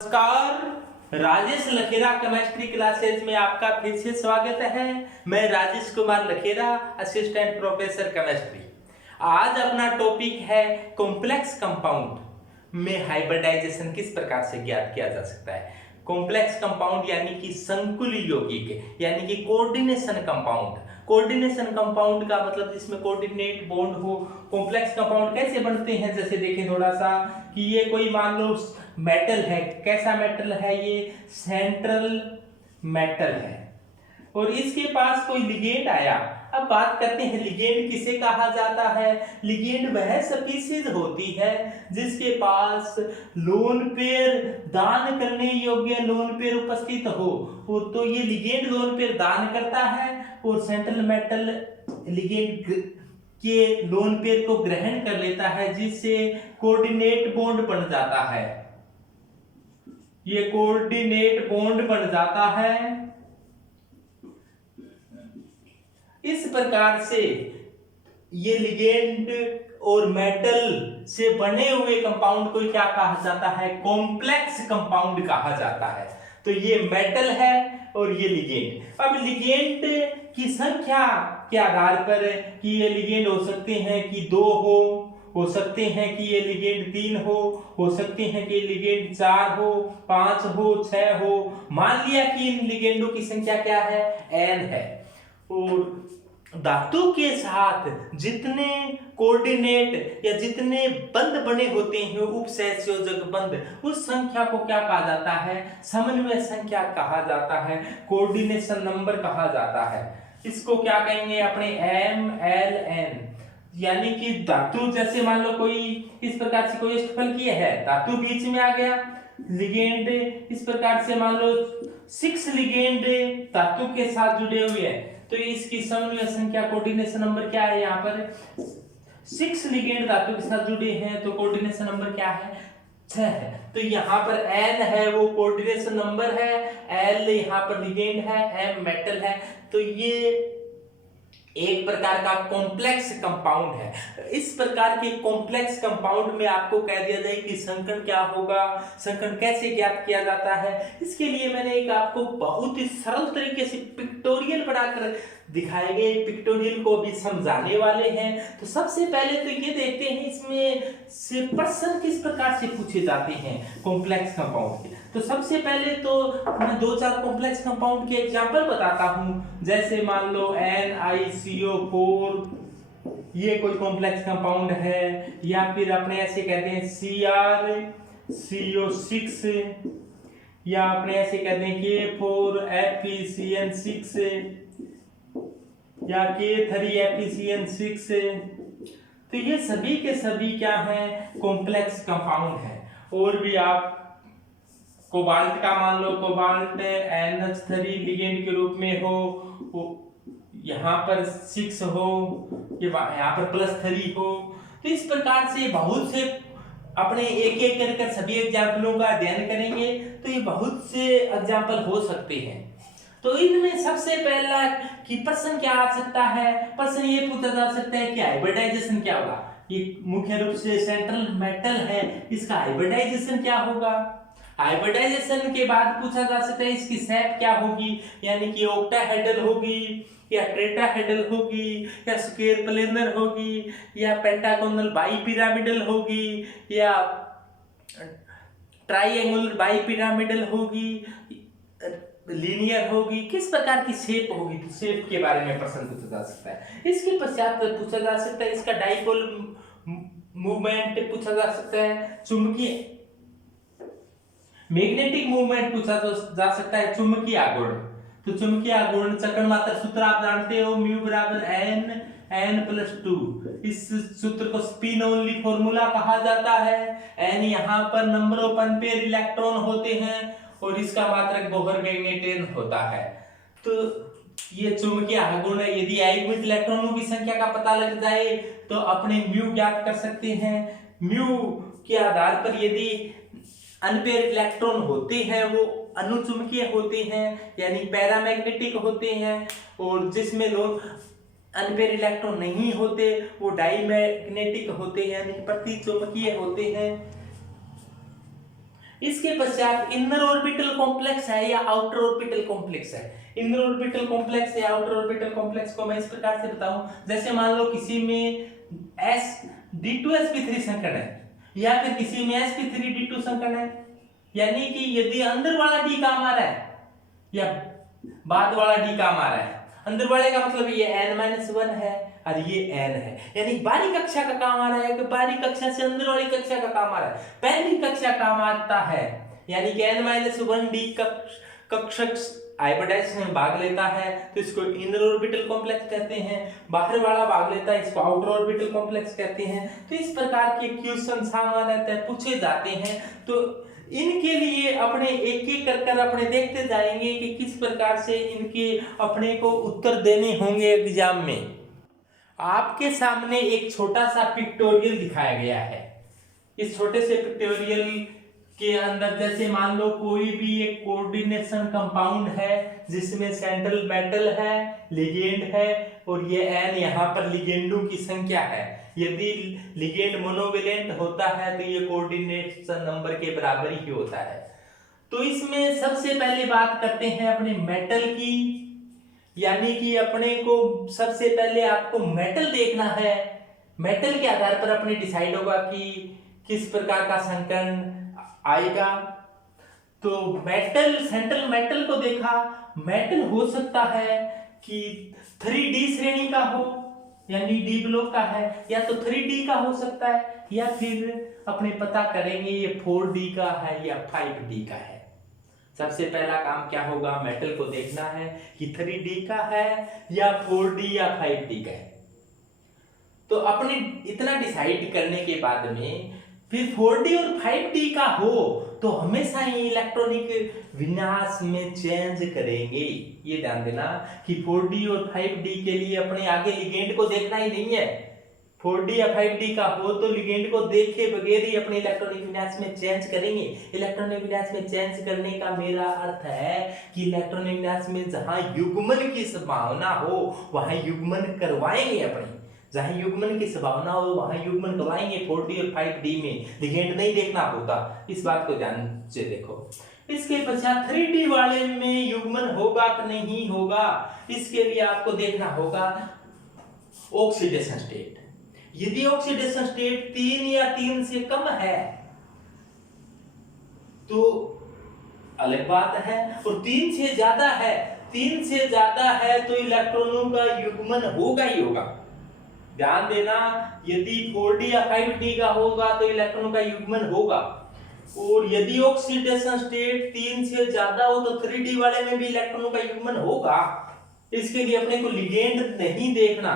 नमस्कार। Rajesh Lakhera chemistry classes में आपका फिर से स्वागत है। मैं Rajesh Kumar Lakhera, assistant professor chemistry. आज अपना टॉपिक है कॉम्प्लेक्स कंपाउंड में हाइब्रिडाइजेशन किस प्रकार से ज्ञात किया जा सकता है। कॉम्प्लेक्स कंपाउंड यानी कि संकुल यौगिक यानी कि कोऑर्डिनेशन कंपाउंड। कोऑर्डिनेशन कंपाउंड का मतलब जिसमें कोऑर्डिनेट बॉन्ड हो। कॉम्प्लेक्स कंपाउंड कैसे बनते हैं, जैसे देखें थोड़ा सा कि ये कोई मान लो मेटल है। कैसा मेटल है? ये सेंट्रल मेटल है और इसके पास कोई लिगेंड आया। अब बात करते हैं लिगेंड किसे कहा जाता है। लिगेंड वह स्पीशीज होती है जिसके पास लोन पेयर दान करने योग्य लोन पेयर उपस्थित हो, तो ये लिगेंड लोन पेयर दान करता है और सेंट्रल मेटल लिगेंड के लोन पेयर को ग्रहण कर लेता है, जिससे कोऑर्डिनेट बॉन्ड बन जाता है। ये कोऑर्डिनेट बॉन्ड बन जाता है। इस प्रकार से ये लिगेंड और मेटल से बने हुए कंपाउंड को क्या कहा जाता है? कॉम्प्लेक्स कंपाउंड कहा जाता है। तो ये मेटल है और ये लिगेंड। अब लिगेंड की संख्या के आधार पर कि ये लिगेंड हो सकते हैं कि 2 हो सकते हैं कि ये लिगेंड 3 हो सकते हैं कि लिगेंड 4 हो, 5 हो, 6 हो। मान लिया कि इन लिगेंडों की संख्या क्या है? n है। और धातु के साथ जितने कोऑर्डिनेट या जितने बंध बने होते हैं उपसहसंयोजक बंध, उस संख्या को क्या कहा जाता है? समन्वय संख्या कहा जाता है, कोऑर्डिनेशन नंबर कहा जाता है। इसको क्या कहेंगे? अपने MLN। यानी कि धातु जैसे मान लो कोई इस प्रकार से कोई अष्टफल की है, धातु बीच में आ गया, लिगेंड इस प्रकार से मान लो 6 लिगेंड धातु के साथ जुड़े हुए हैं, तो इसकी समन्वय संख्या कोऑर्डिनेशन नंबर क्या है? यहाँ पर 6 लिगेंड धातु के साथ जुड़े हैं, तो कोऑर्डिनेशन नंबर क्या है? 6 है। तो यहाँ पर N है वो कोऑर्डिनेशन नंबर है, L यहाँ पर लिगेंड है, M मेटल है। तो ये एक प्रकार का कॉम्प्लेक्स कंपाउंड है। इस प्रकार के कॉम्प्लेक्स कंपाउंड में आपको कह दिया जाए कि संकरण क्या होगा, संकरण कैसे ज्ञात किया जाता है। इसके लिए मैंने एक आपको बहुत ही सरल तरीके से पिक्टोरियल बनाकर दिखाए गए, पिक्टोरियल को भी समझाने वाले हैं। तो सबसे पहले तो ये देखते हैं इसमें से प्रश्न किस प्रकार से पूछे जाते हैं कॉम्प्लेक्स कंपाउंड के। तो सबसे पहले तो मैं 2-4 कॉम्प्लेक्स कंपाउंड के एग्जांपल बताता हूं। जैसे मान लो NiCO4, ये कोई कॉम्प्लेक्स कंपाउंड है। या फिर अपने ऐसे कहते हैं CrCO6, या अपने ऐसे कहते हैं K4FeCN6 या K3FeCN6। तो ये सभी के सभी क्या हैं? कॉम्प्लेक्स कंपाउंड है। और भी आप कोबाल्ट का मान लो, कोबाल्ट NH3 लिगेंड के रूप में हो, यहाँ पर 6 हो, यहाँ पर +3 हो। तो इस प्रकार से बहुत से अपने एक एक कर सभी एग्जाम्पलों का अध्ययन करेंगे, तो ये बहुत से एग्जाम्पल हो सकते हैं। तो इनमें सबसे पहला कि प्रश्न क्या आ सकता है? प्रश्न ये पूछा जा सकता है कि हाइब्रिडाइजेशन क्या होगा। ये मुख्य रूप से सेंट्रल मेटल है, इसका हाइब्रिडाइजेशन क्या होगा। हाइब्रिडाइजेशन के बाद पूछा जा सकता है इसकी शेप क्या होगी, यानी कि ऑक्टाहेड्रल होगी या टेट्राहेड्रल होगी या स्क्वायर प्लेनर होगी या पेंटागोनल बाइपिरामिडल होगी या ट्राइएंगुलर बाइपिरामिडल होगी, लीनियर होगी, किस प्रकार की शेप होगी। तो शेप के बारे में प्रश्न पूछा जा सकता है। इसके पश्चात पूछा जा सकता है इसका डाइपोल मूवमेंट पूछा जा सकता है, चुंबकीय मैग्नेटिक मूवमेंट पूछा जा सकता है, चुंबकीय आघूर्ण। तो चुंबकीय आघूर्ण चक्रण मात्रा सूत्र आप जानते हो, म्यू बराबर n+2। इस सूत्र को स्पिन ओनली फॉर्मूला कहा जाता है। n यहाँ पर नंबर ऑफ अनपेयर इलेक्ट्रॉन होते हैं और इसका मात्रक बोहर मैग्नेटियन होता है। तो ये चुंबकीय आघूर्ण है। यदि एटॉमिक इलेक्ट्रॉनों की संख्या का पता लग जाए तो अपने म्यू ज्ञात कर सकते हैं। म्यू के आधार पर यदि अनपेयर इलेक्ट्रॉन होते हैं वो अनुचुंबकीय होते हैं यानी पैरामैग्नेटिक होते हैं, और जिसमें लोग अनपेयर इलेक्ट्रॉन नहीं होते वो डाईमैग्नेटिक होते हैं यानी प्रतिचुंबकीय होते हैं। इसके पश्चात इनर ऑर्बिटल कॉम्प्लेक्स है या आउटर ऑर्बिटल कॉम्प्लेक्स है। इनर ऑर्बिटल कॉम्प्लेक्स या आउटर ऑर्बिटल कॉम्प्लेक्स को मैं इस प्रकार से बताऊं, जैसे मान लो किसी में d2sp3 संकरण है या फिर किसी में sp3d2 संकरण है, यानी कि यदि अंदर वाला d काम आ रहा है या बाद वाला d काम आ रहा है, अंदर वाले का मतलब ये n-1 है और ये n है, यानी बाहरी कक्षा का काम आ रहा है कि बाहरी कक्षा से अंदर वाली कक्षा का काम आ रहा है। पहली कक्षा काम आता है यानी कि n-1d कक्षक आइबोडाइस में भाग लेता है तो इसको इनर ऑर्बिटल कॉम्प्लेक्स कहते हैं, बाहर वाला भाग लेता है इसको आउटर ऑर्बिटल कॉम्प्लेक्स कहते हैं। तो इस प्रकार के क्वेश्चन सामान्यतः पूछे जाते हैं, तो इनके लिए अपने एक एक कर अपने देखते जाएंगे कि किस प्रकार से इनके अपने को उत्तर देने होंगे एग्जाम में। आपके सामने एक छोटा सा पिक्टोरियल दिखाया गया है। इस छोटे से पिक्टोरियल के अंदर जैसे मान लो कोई भी एक कोऑर्डिनेशन कंपाउंड है जिसमें सेंट्रल मेटल है, लिगेंड है और ये n यहाँ पर लिगेंडों की संख्या है। यदि लिगेंड मोनोवेलेंट होता है तो ये कोऑर्डिनेशन नंबर के बराबर ही होता है। तो इसमें सबसे पहले बात करते हैं अपने मेटल की, यानी कि अपने को सबसे पहले आपको मेटल देखना है। मेटल के आधार पर अपने डिसाइड होगा कि किस प्रकार का संकरण आएगा। तो मेटल, सेंट्रल मेटल को देखा, मेटल हो सकता है कि 3D श्रेणी का हो यानी D ब्लॉक का है, या तो 3D का हो सकता है या फिर अपने पता करेंगे ये 4D का है या 5D का है। सबसे पहला काम क्या होगा, मेटल को देखना है कि 3D का है या 4D या 5D का है। तो अपने इतना डिसाइड करने के बाद में फिर 4D और 5D का हो तो हमेशा ही इलेक्ट्रॉनिक विन्यास में चेंज करेंगे। ये ध्यान देना कि 4D और 5D के लिए अपने आगे लिगेंड को देखना ही नहीं है। 4D या 5D का हो तो लिगेंड को देखे बगैर ही अपने इलेक्ट्रॉनिक विन्यास में चेंज करेंगे। इलेक्ट्रॉनिक विन्यास में चेंज करने का मेरा अर्थ है कि इलेक्ट्रॉनिक विन्यास में जहां युग्मन की संभावना हो वहां युग्मन करवाएंगे अपने, जहां युग्मन की संभावना हो वहां युग्मन करवाएंगे। 4D और 5D में लिगेंड नहीं देखना होगा, इस बात को ध्यान से देखो। इसके पश्चात 3D वाले में युग्मन होगा कि नहीं होगा, इसके लिए आपको देखना होगा ऑक्सीडेशन स्टेट। यदि ऑक्सीडेशन स्टेट 3 या 3 से कम है तो अलग बात है, और 3 से ज्यादा है, 3 से ज्यादा है तो इलेक्ट्रॉनों का युग्मन होगा ही होगा। ध्यान देना, यदि 4D या 5D का होगा तो इलेक्ट्रॉनों का युग्मन होगा, और यदि ऑक्सीडेशन स्टेट 3 से ज्यादा हो तो 3D वाले में भी इलेक्ट्रॉनों का युग्मन होगा। इसके लिए अपने को लिगेंड नहीं देखना,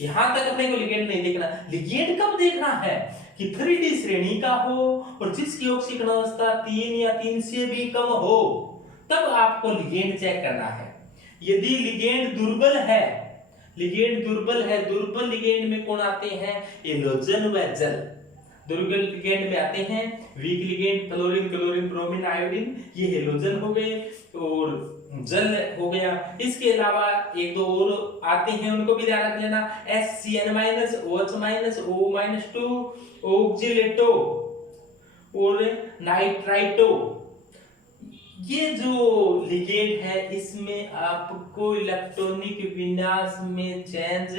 यहां तक अपने को लिगेंड नहीं देखना। लिगेंड कब देखना है कि 3D श्रेणी का हो और जिसकी ऑक्सीकरण अवस्था 3 या 3 से भी कम हो, तब आपको लिगेंड चेक करना है। यदि लिगेंड दुर्बल है, लिगेंड दुर्बल है, दुर्बल लिगेंड में कौन आते हैं, एलोजन व जल। दुर्बल लिगेंड में आते हैं week ligand fluorine, chlorine, bromine, iodine, ये हेलोजन हो गए और जल हो गया। इसके अलावा एक दो और आते हैं, उनको भी ध्यान रख लेना, SCN-, OH-, O-2, ऑक्जिलेटो और नाइट्राइटो। ये जो लिगेंड है इसमें आपको इलेक्ट्रॉनिक विन्यास में चेंज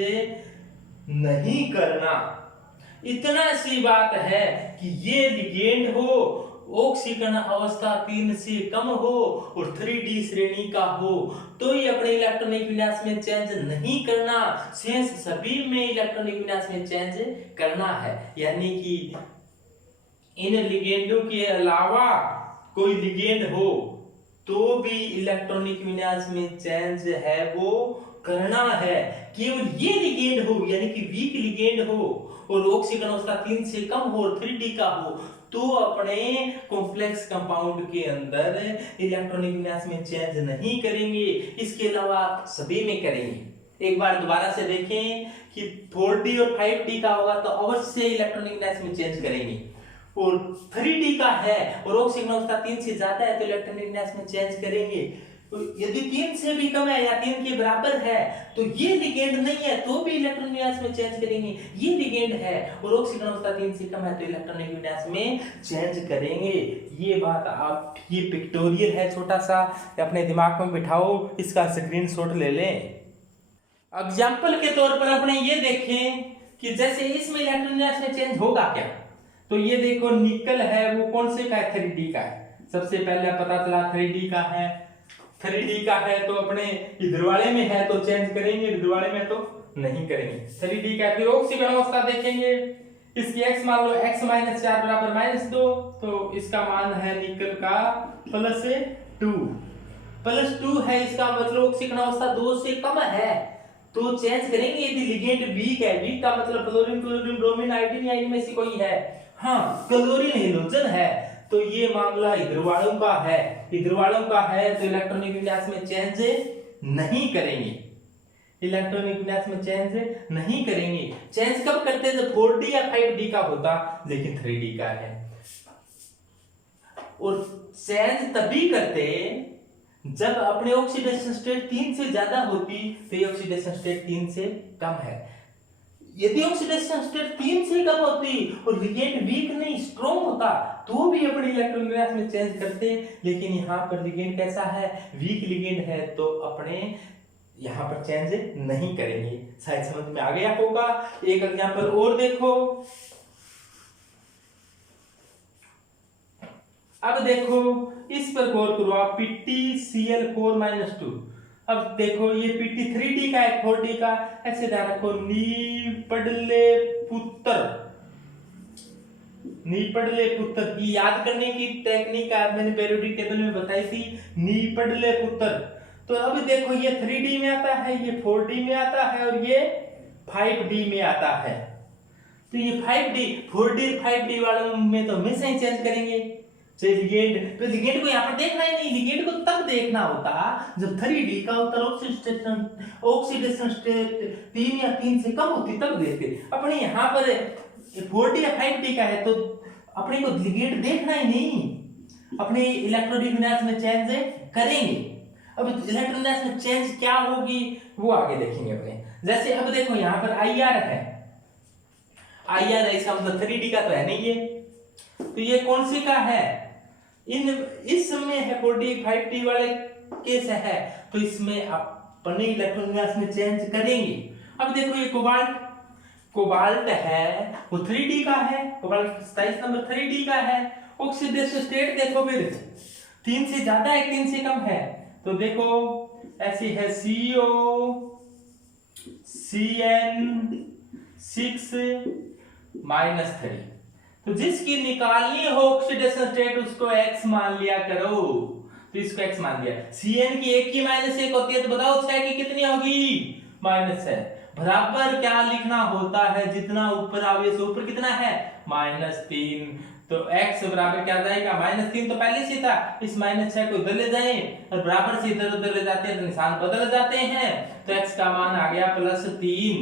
नहीं करना। इतना सी बात है कि ये लिगेंड हो, ऑक्सीकरण अवस्था 3 से कम हो और 3D श्रेणी का हो तो ही अपने इलेक्ट्रॉनिक विन्यास में चेंज नहीं करना, शेष सभी में इलेक्ट्रॉनिक विन्यास में चेंज करना है। यानी कि इन लिगेंडों के अलावा कोई लिगेंड हो तो भी इलेक्ट्रॉनिक विन्यास में चेंज है वो करना है। केवल ये लिगेंड हो यानी कि वीक लिगेंड हो और ऑक्सीकरण अवस्था 3 से कम हो और 3D का हो तो अपने कॉम्प्लेक्स कंपाउंड के अंदर इलेक्ट्रॉनिक विन्यास में चेंज नहीं करेंगे, इसके अलावा सभी में करेंगे। एक बार दोबारा से देखें कि 4D और 5D का होगा तो अवश्य इलेक्ट्रॉनिक विन्यास में चेंज करेंगे, और 3D का है और ऑक्सीकरण अवस्था 3 से ज्यादा है तो इलेक्ट्रॉनिक विन्यास में चेंज करेंगे। तो यदि 3 से भी कम है या 3 के बराबर है तो ये लिगेंड नहीं है तो भी इलेक्ट्रॉन विन्यास में चेंज करेंगे। ये लिगेंड है और ऑक्सीजन अवस्था 3 से कम है तो इलेक्ट्रॉनिक विन्यास में चेंज करेंगे। ये बात आप, ये पिक्टोरियल है छोटा सा, अपने दिमाग में बिठाओ, इसका स्क्रीनशॉट ले लें। एग्जाम्पल के तौर पर अपने ये देखें कि जैसे इसमें इलेक्ट्रॉन विन्यास में चेंज होगा क्या। तो ये देखो निकल है, वो कौन से का है, 3D का है। सबसे पहले पता चला 3D का है, 3D का है तो अपने इधर वाले में है तो चेंज करेंगे, इधर वाले में तो नहीं करेंगे। 3D का। फिर ऑक्सीजन अवस्था देखेंगे, इसकी x मान लो x - 4 बराबर -2, तो इसका मान है निकल का +2 +2 है, इसका मतलब ऑक्सीजन अवस्था 2 से कम है तो चेंज करेंगे। यदि लिगेंड वीक है, वीक का मतलब फ्लोरीन, क्लोरीन, ब्रोमीन, आयोडीन या इनमें से कोई है, हाँ क्लोरीन हेलोजन है तो ये मामला इधर वालों का है, इधर वालों का है तो इलेक्ट्रॉनिक विन्यास में चेंज नहीं करेंगे, इलेक्ट्रॉनिक विन्यास में चेंज नहीं करेंगे। चेंज कब करते हैं, जब 4D या 5D का होता, लेकिन 3D का है। और चेंज तभी करते जब अपने ऑक्सीडेशन स्टेट 3 से ज्यादा होती तो ये ऑक्सीडेशन स्टेट 3 से कम है। यदि ऑक्सीडेशन स्टेट 3 से कम होती और लिगेंड वीक नहीं स्ट्रॉन्ग होता तो भी अपने इलेक्ट्रॉन विन्यास में चेंज करते, लेकिन यहाँ पर लिगेंड कैसा है, वीक लिगेंड है तो अपने यहाँ पर चेंज नहीं करेंगे। शायद समझ में आ गया होगा। एक एग्जांपल और देखो, अब देखो इस पर गौर करो आप, PtCl4-2। अब देखो ये Pt 3D का है, 4D का, ऐसे ध्यान रखो, नीपडले पुत्र की याद करने की टेक्निक मैंने पेरियोडिक टेबल में बताई थी, नीपडले पुत्र। तो अब देखो ये 3D में आता है, ये 4D में आता है और ये 5D में आता है। तो ये 5D 4D 5D वालों में तो हमेशा ही चेंज करेंगे। लिगेंड तो लिगेंड को यहाँ पर देखना ही नहीं, लिगेंड को तब देखना होता जब 3D का उत्तर ऑक्सीडेशन स्टेट 3 या 3 से कम होती तब देखते। अपने यहाँ पर 4D या 5D का है तो अपने को लिगेंड देखना ही नहीं, अपने इलेक्ट्रॉनिक विन्यास में चेंज करेंगे। अब इलेक्ट्रॉनिक विन्यास में चेंज क्या होगी वो आगे देखेंगे अपने। जैसे अब देखो यहाँ पर IR है, IR है, इसका मतलब 3D का तो है नहीं ये, तो ये कौन सी का है, इसमें है 4D 5D वाले केस है तो इसमें अपने इलेक्ट्रॉन विन्यास में चेंज करेंगे। अब देखो ये कोबाल्ट है, वो 3D का है, कोबाल्ट 27 नंबर 3D का है। ऑक्सीडेशन स्टेट देखो फिर 3 से ज्यादा है 3 से कम है तो देखो ऐसी है CO CN6-3, तो जिसकी निकालनी हो ऑक्सीडेशन स्टेट उसको x मान लिया करो, तो इसको x मान लिया। Cn की 1 की -1 होती है तो बताओ 6 की कितनी होगी, -6। बराबर क्या लिखना होता है, जितना ऊपर आवेश ऊपर कितना है, -3, तो x बराबर क्या जाएगा, -3 तो पहले से था, इस -6 को इधर ले जाएं और बराबर से इधर उधर ले जाते हैं तो निशान बदल जाते हैं, तो x का मान आ गया +3,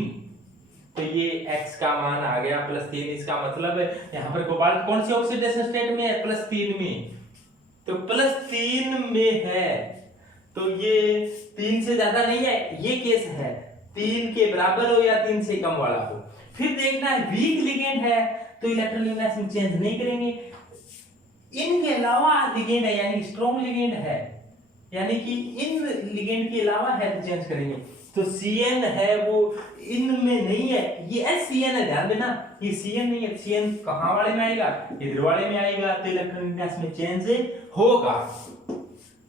तो ये x का मान आ गया +3। इसका मतलब यहाँ पर कोबाल्ट कौन सी ऑक्सीडेशन स्टेट में है, +3 में, तो +3 में है तो ये 3 से ज्यादा नहीं है, ये केस है 3 के बराबर हो या 3 से कम वाला हो। फिर देखना है वीक लिगेंड है तो इलेक्ट्रॉन विन्यास में चेंज नहीं करेंगे। इनके अलावा लिगेंड है यानी स्ट्रॉन्ग लिगेंड है, यानी कि इन लिगेंड के अलावा है तो चेंज करेंगे। तो Cn है वो इनमें नहीं है, ये SCN है, ध्यान देना ये Cn नहीं है। Cn कहां वाले में आएगा, इधर वाले में आएगा तो इलेक्ट्रॉन विन्यास में चेंज होगा।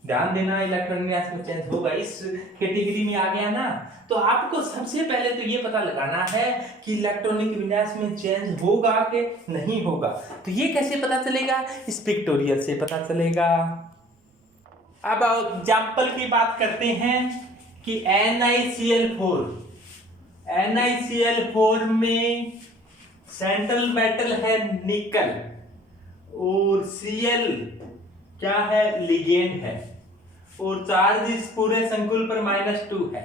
ध्यान देना इलेक्ट्रॉन विन्यास में चेंज होगा, इस कैटेगरी में आ गया ना। तो आपको सबसे पहले तो ये पता लगाना है कि इलेक्ट्रॉनिक विन्यास में चेंज होगा कि नहीं होगा। तो ये कैसे पता चलेगा, इस पिक्टोरियल से पता चलेगा। अब एग्जांपल की बात करते हैं कि NiCl4 में सेंट्रल मेटल है निकल और Cl क्या है, लिगेंड है और चार्ज इस पूरे संकुल पर -2 है।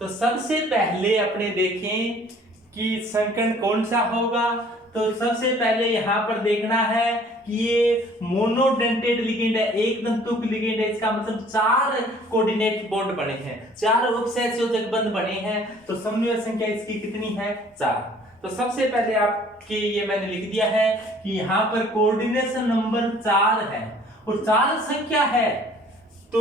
तो सबसे पहले अपने देखें कि संकर्ण कौन सा होगा, तो तो सबसे पहले यहाँ पर देखना है कि ये मोनोडेंटेड लिगेंड है, एक दंतुक लिगेंड है, इसका मतलब 4 कोऑर्डिनेट बॉन्ड बने हैं, 4 उपसहसंयोजक बंध बने हैं। तो समन्वय संख्या इसकी कितनी है? 4। तो सबसे पहले आपके ये मैंने लिख दिया है कि यहाँ पर कोऑर्डिनेशन नंबर 4 है और 4 संख्या है। तो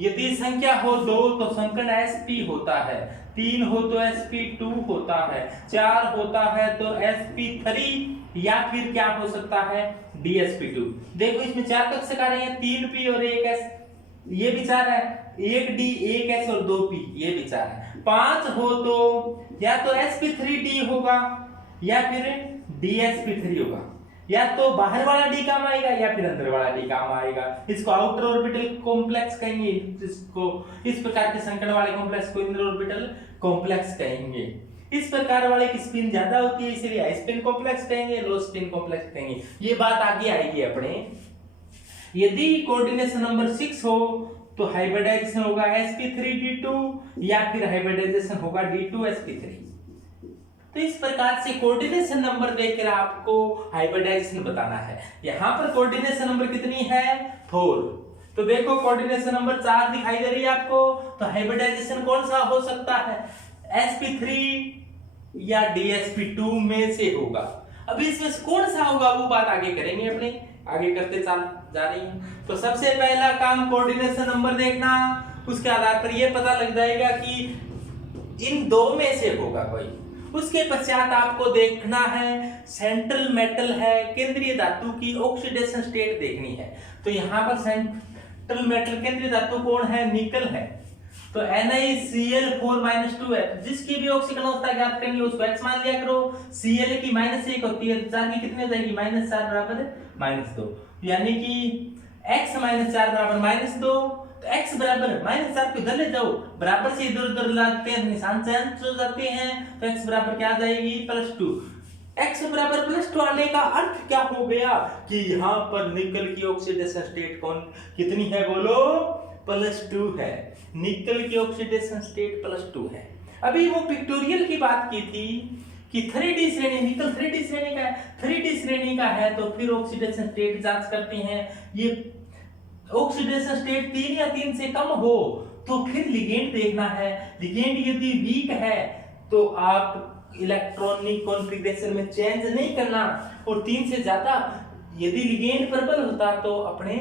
यदि संख्या हो 2 तो संकर्ण sp होता है, 3 हो तो sp2 होता है, 4 होता है तो sp3 या फिर क्या हो सकता है? dsp2। देखो इसमें 4 कक्षकार हैं, 3p और 1s, ये भी 4 है, 1d 1s और 2p, ये भी 4 है। 5 हो तो या तो sp3d होगा या फिर dsp3 होगा, या तो बाहर वाला डी काम आएगा या फिर अंदर वाला डी काम आएगा। इसको आउटर ऑर्बिटल कॉम्प्लेक्स कहेंगे, इसको इस प्रकार के संकर्ण वाले कॉम्प्लेक्स को इंटर ऑर्बिटल कॉम्प्लेक्स कहेंगे। इस प्रकार वाले की स्पिन ज्यादा होती है इसलिए हाई स्पिन कॉम्प्लेक्स कहेंगे, लो स्पिन कॉम्प्लेक्स कहेंगे। ये बात आगे आएगी अपने। यदि कोऑर्डिनेशन नंबर 6 हो तो हाइब्रिडाइजेशन होगा sp3d2 या फिर हाइब्रिडाइजेशन होगा d2sp3। तो इस प्रकार से कोऑर्डिनेशन नंबर देकर आपको हाइब्रिडाइजेशन बताना है। यहाँ पर कोऑर्डिनेशन नंबर कितनी है? 4। तो देखो कोऑर्डिनेशन नंबर 4 दिखाई दे रही है आपको, तो हाइब्रिडाइजेशन कौन सा हो सकता है? sp3 या dsp2 में से होगा। अभी इसमें कौन सा होगा वो बात आगे करेंगे, अपने आगे करते जा रही है। तो सबसे पहला काम कोऑर्डिनेशन नंबर देखना, उसके आधार पर यह पता लग जाएगा कि इन 2 में से होगा कोई। उसके पश्चात आपको देखना है सेंट्रल मेटल है, केंद्रीय धातु की ऑक्सीडेशन स्टेट देखनी है। तो यहाँ पर सेंट्रल मेटल केंद्रीय धातु कौन है? निकल है। तो NaCl4-2 है, जिसकी भी ऑक्सीकरण अवस्था ज्ञात करनी है उसको x मान लिया करो। Cl की -1 होती है, 4 की कितनी हो जाएगी? -4 बराबर -2, यानी कि x -4 बराबर -2। तो x बराबर -4 को इधर ले जाओ, बराबर से इधर उधर लाते हैं, निशान चेंज हो जाते हैं, तो x बराबर क्या आ जाएगी? +2। x बराबर +2 आने का अर्थ क्या हो गया कि यहाँ पर निकल की ऑक्सीडेशन स्टेट कौन कितनी है? बोलो, +2 है। निकल की ऑक्सीडेशन स्टेट +2 है। अभी वो पिक्टोरियल की बात की थी कि 3D श्रेणी, निकल 3D श्रेणी का है, 3D श्रेणी का है तो फिर ऑक्सीडेशन स्टेट जांच करते हैं। ये ऑक्सीडेशन स्टेट 3 या 3 से कम हो तो फिर लिगेंड देखना है। लिगेंड यदि वीक है तो आप इलेक्ट्रॉनिक कॉन्फ़िगरेशन में चेंज नहीं करना, और 3 से ज्यादा यदि लिगेंड प्रबल होता तो अपने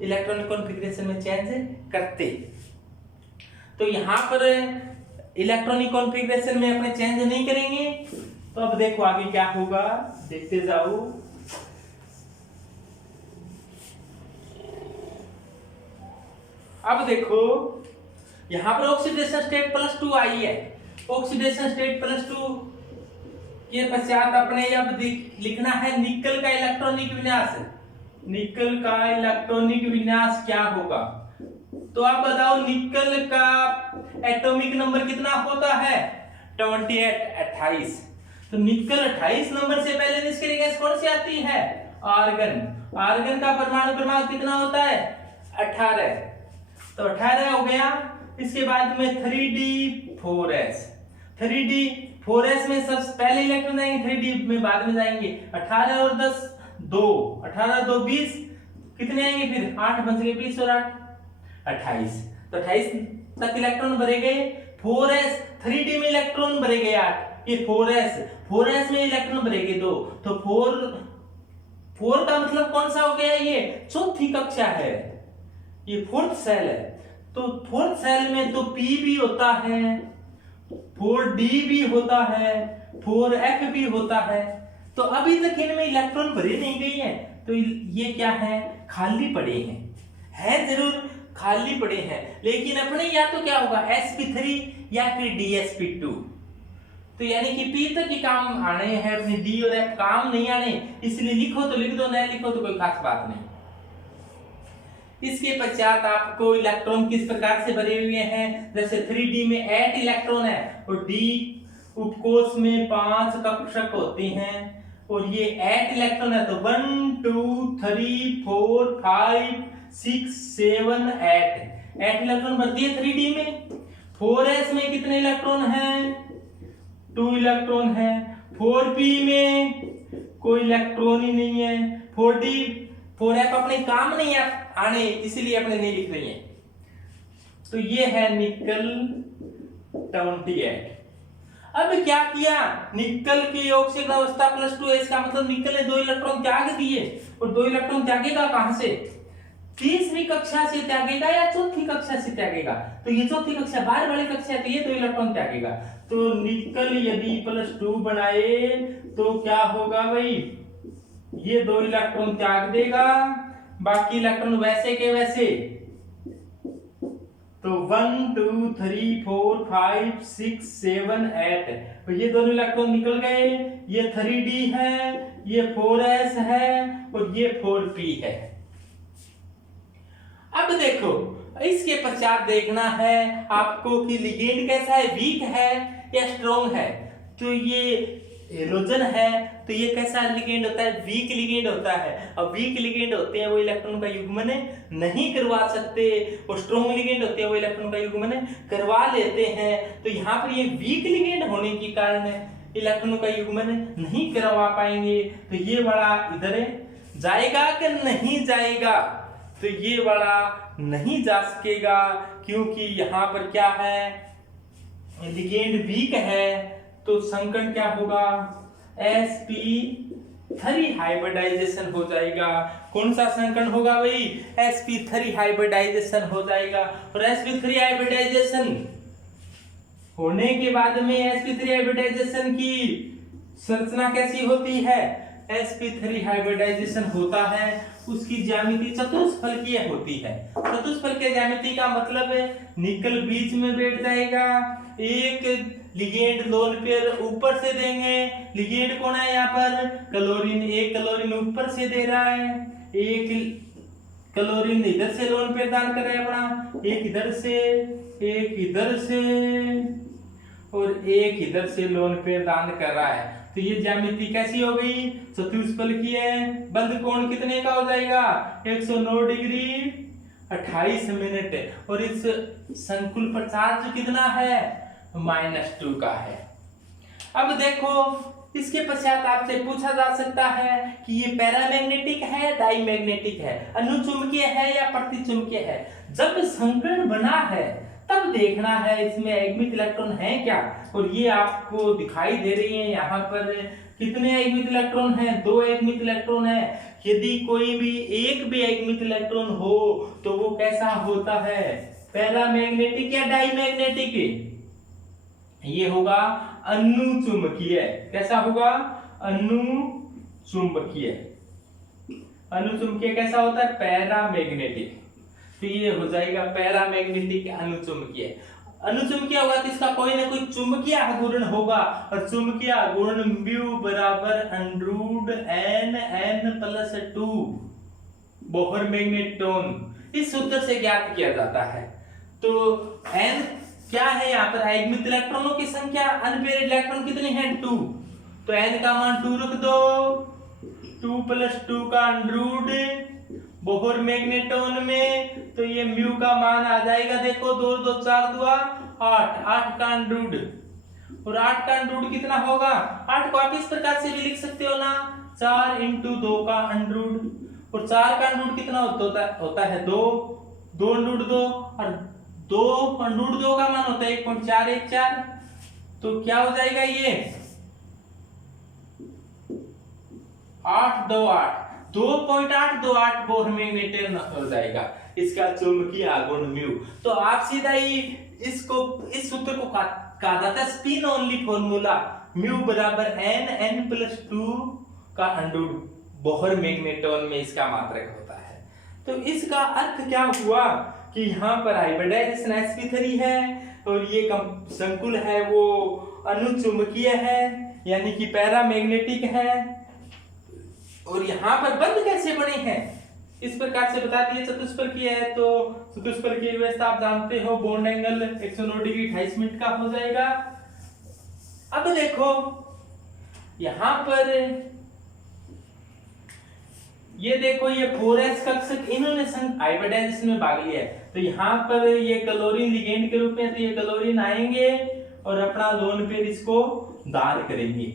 इलेक्ट्रॉनिक कॉन्फ़िगरेशन में चेंज करते। तो यहाँ पर इलेक्ट्रॉनिक कॉन्फ़िगरेशन में अपने चेंज नहीं करेंगे। तो अब देखो आगे क्या होगा, देखते जाओ। अब देखो यहां पर ऑक्सीडेशन स्टेट +2 आई है। ऑक्सीडेशन स्टेट +2 के पश्चात अपने अब लिखना है निकल का इलेक्ट्रॉनिक विन्यास। निकल का इलेक्ट्रॉनिक विन्यास क्या होगा? तो आप बताओ निकल का एटॉमिक नंबर कितना होता है? 28। तो निकल 28 नंबर से पहले निष्क्रिय गैस कौन सी आती है? आर्गन। आर्गन का परमाणु क्रमांक कितना होता है? 18। तो 18 हो गया। इसके बाद में 3d4s। 3d4s में सबसे पहले इलेक्ट्रॉन जाएंगे, 3d में बाद में जाएंगे। 18 और 10 2, 18 2 20, कितने आएंगे फिर? 8 बच गए, 20 और 8 28। तो 28 तक इलेक्ट्रॉन भरे गए। 4s 3d में इलेक्ट्रॉन भरे गए 8, ये 4s में इलेक्ट्रॉन भरे गए 2। तो 4 का मतलब कौन सा हो गया? ये चौथी कक्षा है, ये 4th सेल है। तो 4th सेल में तो p भी होता है, 4d भी होता है, 4f भी होता है। तो अभी तक इनमें इलेक्ट्रॉन भरे नहीं गए हैं, तो ये क्या है? खाली पड़े हैं, जरूर खाली पड़े हैं, लेकिन अपने या तो क्या होगा sp3 या फिर dsp2। तो यानी कि p तक ही काम आने हैं, अपने d और f काम नहीं आने, इसलिए लिखो तो लिख दो, नहीं लिखो तो कोई खास बात नहीं। इसके पश्चात आपको इलेक्ट्रॉन किस प्रकार से भरे हुए हैं? जैसे 3d में 8 इलेक्ट्रॉन है और d उपकोष में 5 कक्षक होते हैं और ये 8 इलेक्ट्रॉन है। तो 1 2 3 4 5 6 7 8 इलेक्ट्रॉन भर दिए 3d में। 4s में कितने इलेक्ट्रॉन हैं? 2 इलेक्ट्रॉन है। 4p में कोई इलेक्ट्रॉन ही नहीं है। 4d 4f अपने काम नहीं आने, इसीलिए अपने नहीं लिख रही है। तो ये है निकल 28। अब क्या किया, निकल की ऑक्सीजन अवस्था +2 है, इसका मतलब निकल ने 2 इलेक्ट्रॉन त्याग दिए। और 2 इलेक्ट्रॉन त्यागेगा कहां से, तीसरी कक्षा से त्यागेगा या चौथी कक्षा से त्यागेगा। तो ये चौथी कक्षा बाहर वाली कक्षा है, तो ये 2 इलेक्ट्रॉन त्यागेगा। तो निकल यदि +2 बनाए तो क्या होगा भाई, ये 2 इलेक्ट्रॉन त्याग देगा, बाकी इलेक्ट्रॉन वैसे के वैसे। तो 1 2 3 4 5 6 7 8, तो ये दोनों इलेक्ट्रॉन निकल गए। ये 3d है, ये 4s है और ये 4p है। अब देखो इसके पश्चात देखना है आपको कि लिगेंड कैसा है, वीक है या स्ट्रॉन्ग है। तो ये हेलोजन है, तो ये कैसा लिगेंड होता है, वीक लिगेंड होता है। अब वीक लिगेंड होते हैं वो इलेक्ट्रॉन का युग्मन नहीं करवा सकते, और स्ट्रॉन्ग लिगेंड होते हैं वो इलेक्ट्रॉन का युग्मन करवा लेते हैं। तो यहाँ पर ये वीक लिगेंड होने के कारण इलेक्ट्रॉन का युग्मन नहीं करवा पाएंगे। तो ये वाला इधर जाएगा कि नहीं जाएगा, तो ये वाला नहीं जा सकेगा, क्योंकि यहाँ पर क्या है, लिगेंड वीक है। तो संकट क्या होगा, sp3 हाइब्रिडाइजेशन हो जाएगा। कौन सा संकट होगा भाई, sp3 हाइब्रिडाइजेशन हो जाएगा। और sp3 हाइब्रिडाइजेशन होने के बाद में sp3 हाइब्रिडाइजेशन की संरचना कैसी होती है, sp3 हाइब्रिडाइजेशन होता है, उसकी ज्यामिति चतुष्फलकीय होती है। चतुष्फलकीय ज्यामिति का मतलब है निकल बीच में बैठ जाएगा, एक लिगेंड लोन पेयर ऊपर से देंगे। लिगेंड कौन है यहाँ पर, क्लोरीन। एक क्लोरीन ऊपर से दे रहा है, एक क्लोरीन इधर से लोन पेयर दान कर रहा है अपना, एक इधर से, एक इधर से और एक इधर से लोन पेयर दान कर रहा है। तो ये ज्यामिति कैसी हो गई, चतुष्फलकीय है। बंद कोण कितने का हो जाएगा, 109 डिग्री 28 मिनट। और इस संकुल पर चार्ज कितना है, -2 का है। अब देखो इसके पश्चात आपसे पूछा जा सकता है कि ये पैरामैग्नेटिक है, डाईमैग्नेटिक है, अनुचुंबकीय है या प्रतिचुंबकीय है। जब संकर्ण बना है तब देखना है इसमें एग्मित इलेक्ट्रॉन है क्या। और ये आपको दिखाई दे रही है यहाँ पर कितने एग्मित इलेक्ट्रॉन हैं, 2 एग्मित इलेक्ट्रॉन है। यदि कोई भी एक भी एग्मित इलेक्ट्रॉन हो तो वो कैसा होता है, पैरामैग्नेटिक या डाईमैग्नेटिक, ये होगा अनुचुंबकीय। कैसा होगा, अनुचुंबकीय। अनुचुंबकीय कैसा होता है, पैरामैग्नेटिक। तो ये हो जाएगा पैरामैग्नेटिक अनुचुंबकीय। अनुचुंबकीय होगा तो इसका कोई ना कोई चुंबकीय आघूर्ण होगा, और चुंबकीय आघूर्ण म्यू बराबर √n+2 बोहर मैग्नेट्रॉन, इस सूत्र से ज्ञात किया जाता है। तो n क्या है यहाँ पर, एग्मित इलेक्ट्रॉनों की संख्या, अनपेयर्ड इलेक्ट्रॉन कितने हैं, 2। तो n का मान 2 रख दो, 2 + 2 का √, बोहर मैग्नेट्रॉन में तो ये म्यू का मान आ जाएगा, देखो 2 2 4 2 8, 8 का √, और 8 का √, कितना होगा, 8 को आप इस प्रकार से भी लिख सकते हो ना, 4 × 2 का √, और 4 का √, कितना होता है 2, 2 √ 2, और 2 √ 2 का मान होता है 1.414। तो क्या हो जाएगा ये 828, 2.828 बोहर मैग्नेट्रॉन हो जाएगा इसका चुंबकीय आघूर्ण म्यू। तो आप सीधा ही इसको, इस सूत्र को कहा जाता है स्पिन ओनली फॉर्मूला, म्यू बराबर n+2 का √, बोहर मैग्नेट्रॉन में इसका मात्रक होता है। तो इसका अर्थ क्या हुआ कि यहाँ पर हाइब्रिडाइजेशन sp3 है, और ये संकुल है वो अनुचुंबकीय है, यानी कि पैरामैग्नेटिक है। और यहाँ पर बंद कैसे बने हैं, इस प्रकार से बता दिए, चतुष्फलकीय है। तो चतुष्फलकीय व्यवस्था आप जानते हो, बॉन्ड एंगल 109 डिग्री 28 मिनट का हो जाएगा। अब देखो यहाँ पर ये देखो, ये 4s कक्षक इन्होंने हाइब्रिडाइजेशन में भाग लिया है। तो यहाँ पर ये क्लोरीन लिगेंड के रूप में, तो ये क्लोरीन आएंगे और अपना लोन पेयर इसको दान करेंगे।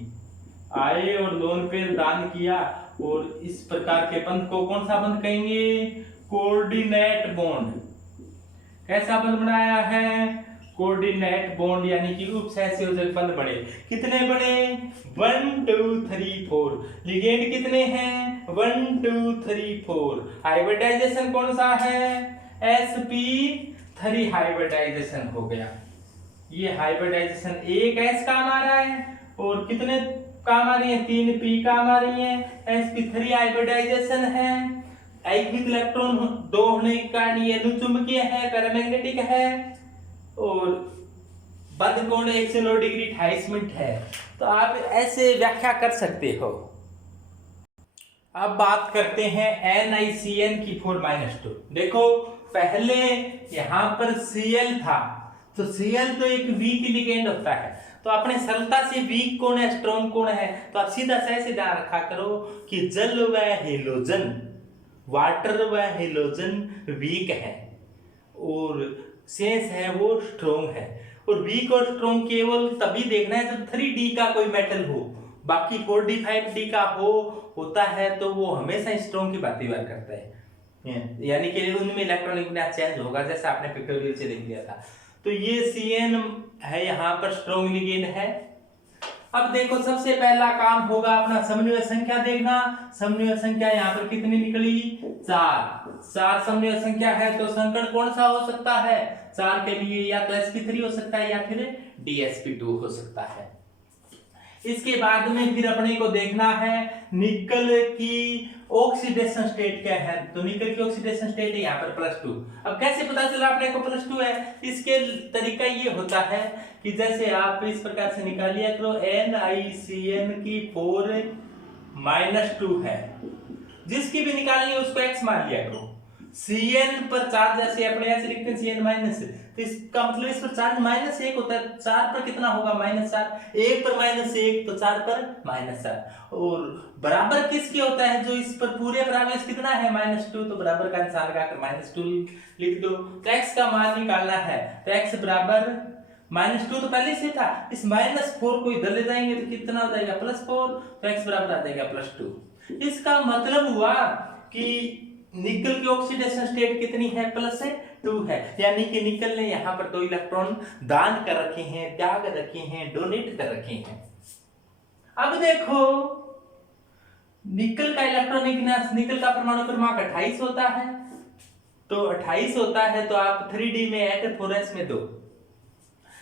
आए और लोन पेयर दान किया, और इस प्रकार के बंध को कौन सा बंध कहेंगे? Coordinate bond. कैसा बंध बनाया है? कोऑर्डिनेट बॉन्ड, यानी कि उपसहसंयोजक बंध बने। कितने बने? 1 2 3 4। लिगेंड कितने हैं? 1 2 3 4। हाइब्रिडाइजेशन कौन सा है? sp3 हाइब्रिडाइजेशन हो गया। ये हाइब्रिडाइजेशन एक S काम आ रहा है, और कितने काम आ रही है? 3 P काम आ रही है। sp3 हाइब्रिडाइजेशन है। एक भी इलेक्ट्रॉन दो होने के कारण ये अनुचुंबकीय है, पैरामैग्नेटिक है, और बंध कोण 109 डिग्री 28 मिनट है। तो आप ऐसे व्याख्या कर सकते हो। अब बात करते हैं NiCN की 4-2। देखो पहले यहां पर Cl था, तो Cl तो एक वीक लिगेंड होता है, तो अपने सरलता से वीक कौन है, स्ट्रॉन्ग कौन है? तो आप सीधा ऐसे ध्यान रखा करो कि जल व हेलोजन, वाटर व हेलोजन वीक है, और शेष है वो स्ट्रॉन्ग है। और वीक और स्ट्रॉन्ग केवल तभी देखना है जब 3D का कोई मेटल हो, बाकी 4D 5D का होता है तो वो हमेशा स्ट्रॉन्ग की बात करता है, यानी कि उनमें इलेक्ट्रॉनिक विन्यास चेंज होगा, जैसे आपने पिक्टोरियल से देख लिया था। तो ये Cn है, यहाँ पर स्ट्रॉन्ग लिगेंड है। अब देखो सबसे पहला काम होगा अपना समन्वय संख्या देखना। समन्वय संख्या यहाँ पर कितनी निकली? 4 समन्वय संख्या है, तो संकरण कौन सा हो सकता है? 4 के लिए या तो sp3 हो सकता है या फिर dsp2 हो सकता है। इसके बाद में फिर अपने को देखना है निकल की ऑक्सीडेशन स्टेट क्या है। तो निकल की ऑक्सीडेशन स्टेट है यहाँ पर +2। अब कैसे पता चला अपने को +2 है? इसके तरीका ये होता है कि जैसे आप इस प्रकार से निकाल लिया करो, NiCN की 4-2 है, जिसकी भी निकालनी है उसको x मान लिया करो। Cn पर चार्ज, जैसे अपने ऐसे लिखते हैं Cn माइनस, तो इसका मतलब इस पर चार्ज -1 होता है। 4 पर कितना होगा? -4। 1 पर -1 तो 4 पर -4। और बराबर किसके होता है? जो इस पर पूरे पर आवेश कितना है? -2। तो बराबर का निशान लगाकर -2 लिख दो। तो x का मान निकालना है, तो x बराबर -2 तो पहले से था, इस -4 को इधर ले जाएंगे तो कितना हो जाएगा? +4। तो x बराबर आ जाएगा +2। इसका मतलब हुआ कि निकल की ऑक्सीडेशन स्टेट कितनी है? +2 है, यानी कि निकल ने यहाँ पर 2 इलेक्ट्रॉन दान कर रखे हैं, त्याग रखे हैं, डोनेट कर रखे हैं। अब देखो निकल का इलेक्ट्रॉनिक विन्यास, निकल का परमाणु क्रमांक 28 होता है, तो 28 होता है, तो आप 3D में 8 में 2,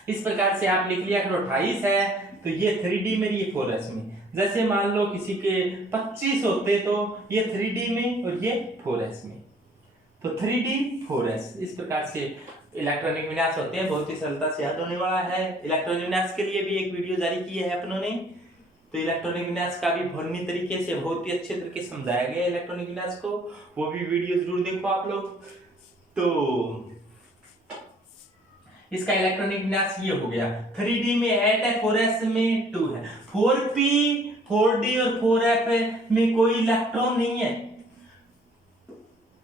इस प्रकार से आप लिख लिया करो। 28 है तो ये 3D में, ये 4s में। जैसे मान लो किसी के 25 होते तो ये 3D में और ये 4s में, तो 3D 4s, इस प्रकार से इलेक्ट्रॉनिक विन्यास होते हैं। बहुत ही सरलता से याद होने वाला है। इलेक्ट्रॉनिक विन्यास के लिए भी एक वीडियो जारी की है अपनों ने, तो इलेक्ट्रॉनिक विन्यास का भी भौतिक तरीके से बहुत ही अच्छे तरीके से समझाया गया इलेक्ट्रॉनिक विन्यास को, वो भी वीडियो जरूर देखो आप लोग। तो इसका इलेक्ट्रॉनिक विन्यास ये हो गया। 3D में 8 है, 4s में 2 है। 4p, 4d और 4f में कोई इलेक्ट्रॉन नहीं है,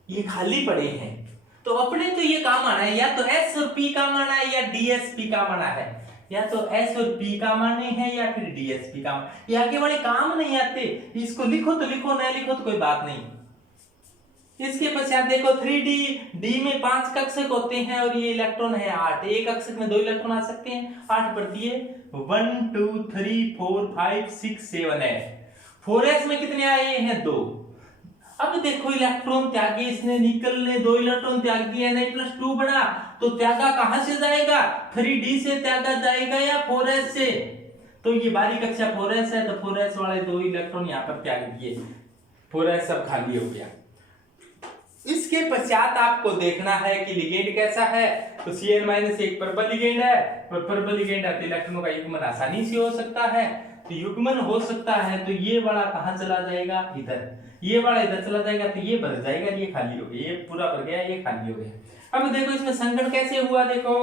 ये खाली पड़े हैं। तो अपने तो ये काम आना है, या तो s और p काम आना है या dsp काम आना है, या तो s और p काम आने हैं या फिर dsp काम। ये आगे वाले काम नहीं आते, इसको लिखो तो लिखो, नहीं लिखो तो कोई बात नहीं। इसके पश्चात देखो 3D, D में 5 कक्षक होते हैं और ये इलेक्ट्रॉन है 8। एक कक्षक में 2 इलेक्ट्रॉन आ सकते हैं। 8 पर दिए 1 2 3 4 5 6 7 8। 4s में कितने आए हैं? 2। अब देखो इलेक्ट्रॉन त्यागे इसने, निकल ने 2 इलेक्ट्रॉन त्याग दिए, Na+2 बना, तो त्यागा कहां से जाएगा? 3D से त्यागा जाएगा या 4s से? तो ये बारी कक्षा 4s है, तो 4s वाले 2 इलेक्ट्रॉन यहाँ पर त्याग दिए, 4s सब खाली हो गया। इसके पश्चात आपको देखना है कि लिगेंड कैसा है। तो Cn-1 प्रबल लिगेंड है, और प्रबल लिगेंड है तो इलेक्ट्रॉनों का युग्मन आसानी से हो सकता है। तो युग्मन हो सकता है तो ये वाला कहां चला जाएगा? इधर। ये वाला इधर चला जाएगा तो ये भर जाएगा, ये खाली हो गया, ये पूरा भर गया, ये खाली हो गया। अब देखो इसमें संकट कैसे हुआ। देखो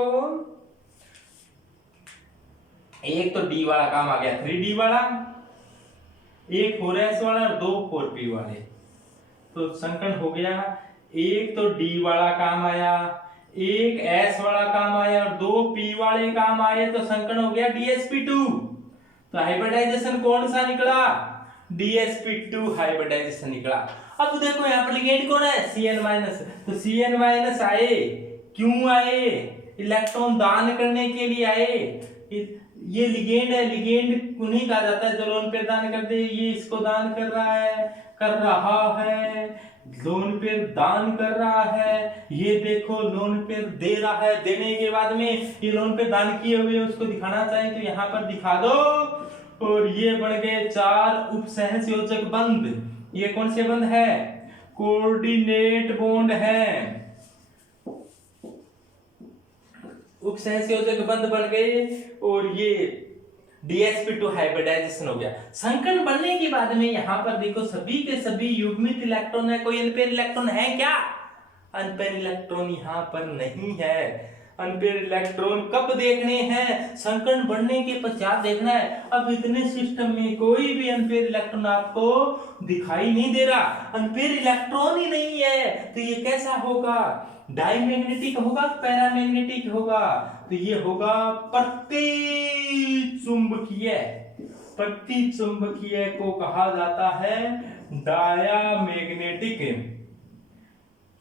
एक तो D वाला काम आ गया, 3D वाला, एक 4s वाला और 2 4p वाले, तो संकट हो गया। एक तो D वाला काम आया, एक S वाला काम आया और 2 P वाले काम आए, तो संकट हो गया dsp2। तो हाइब्रिडाइजेशन कौन सा निकला, DsP2 हाइब्रिडाइजेशन निकला। अब देखो यहाँ पर लिगेंड कौन है, Cn-, तो Cn- आए, क्यों आए, इलेक्ट्रॉन दान करने के लिए आए। ये लिगेंड है, लिगेंड उन्हीं कहा जाता है जो लोन पेयर दान करते हैं। ये इसको दान कर रहा है, लोन पेयर दान कर रहा है। ये देखो लोन पेयर दे रहा है, देने के बाद में ये लोन पेयर दान किए हुए उसको दिखाना चाहिए तो यहाँ पर दिखा दो। और ये बन गए 4 उपसहसंयोजक बंध। ये कौन से बंध है, कोऑर्डिनेट बॉन्ड है, उपसहसंयोजक बंध बन गए। और ये DsP2 हाइब्रिडाइजेशन हो गया। संकरण बनने के बाद में यहाँ पर देखो सभी के सभी युग्मित इलेक्ट्रॉन है, कोई अनपेयर इलेक्ट्रॉन है क्या, अनपेयर इलेक्ट्रॉन यहाँ पर नहीं है। अनपेयर इलेक्ट्रॉन कब देखने हैं, संकरण बनने के पश्चात देखना है। अब इतने सिस्टम में कोई भी अनपेयर इलेक्ट्रॉन आपको दिखाई नहीं दे रहा, अनपेयर इलेक्ट्रॉन ही नहीं है, तो ये कैसा होगा, डायमैग्नेटिक होगा, पैरामैग्नेटिक होगा, तो ये होगा प्रतिचुंबकीय। प्रतिचुंबकीय को कहा जाता है डायामैग्नेटिक।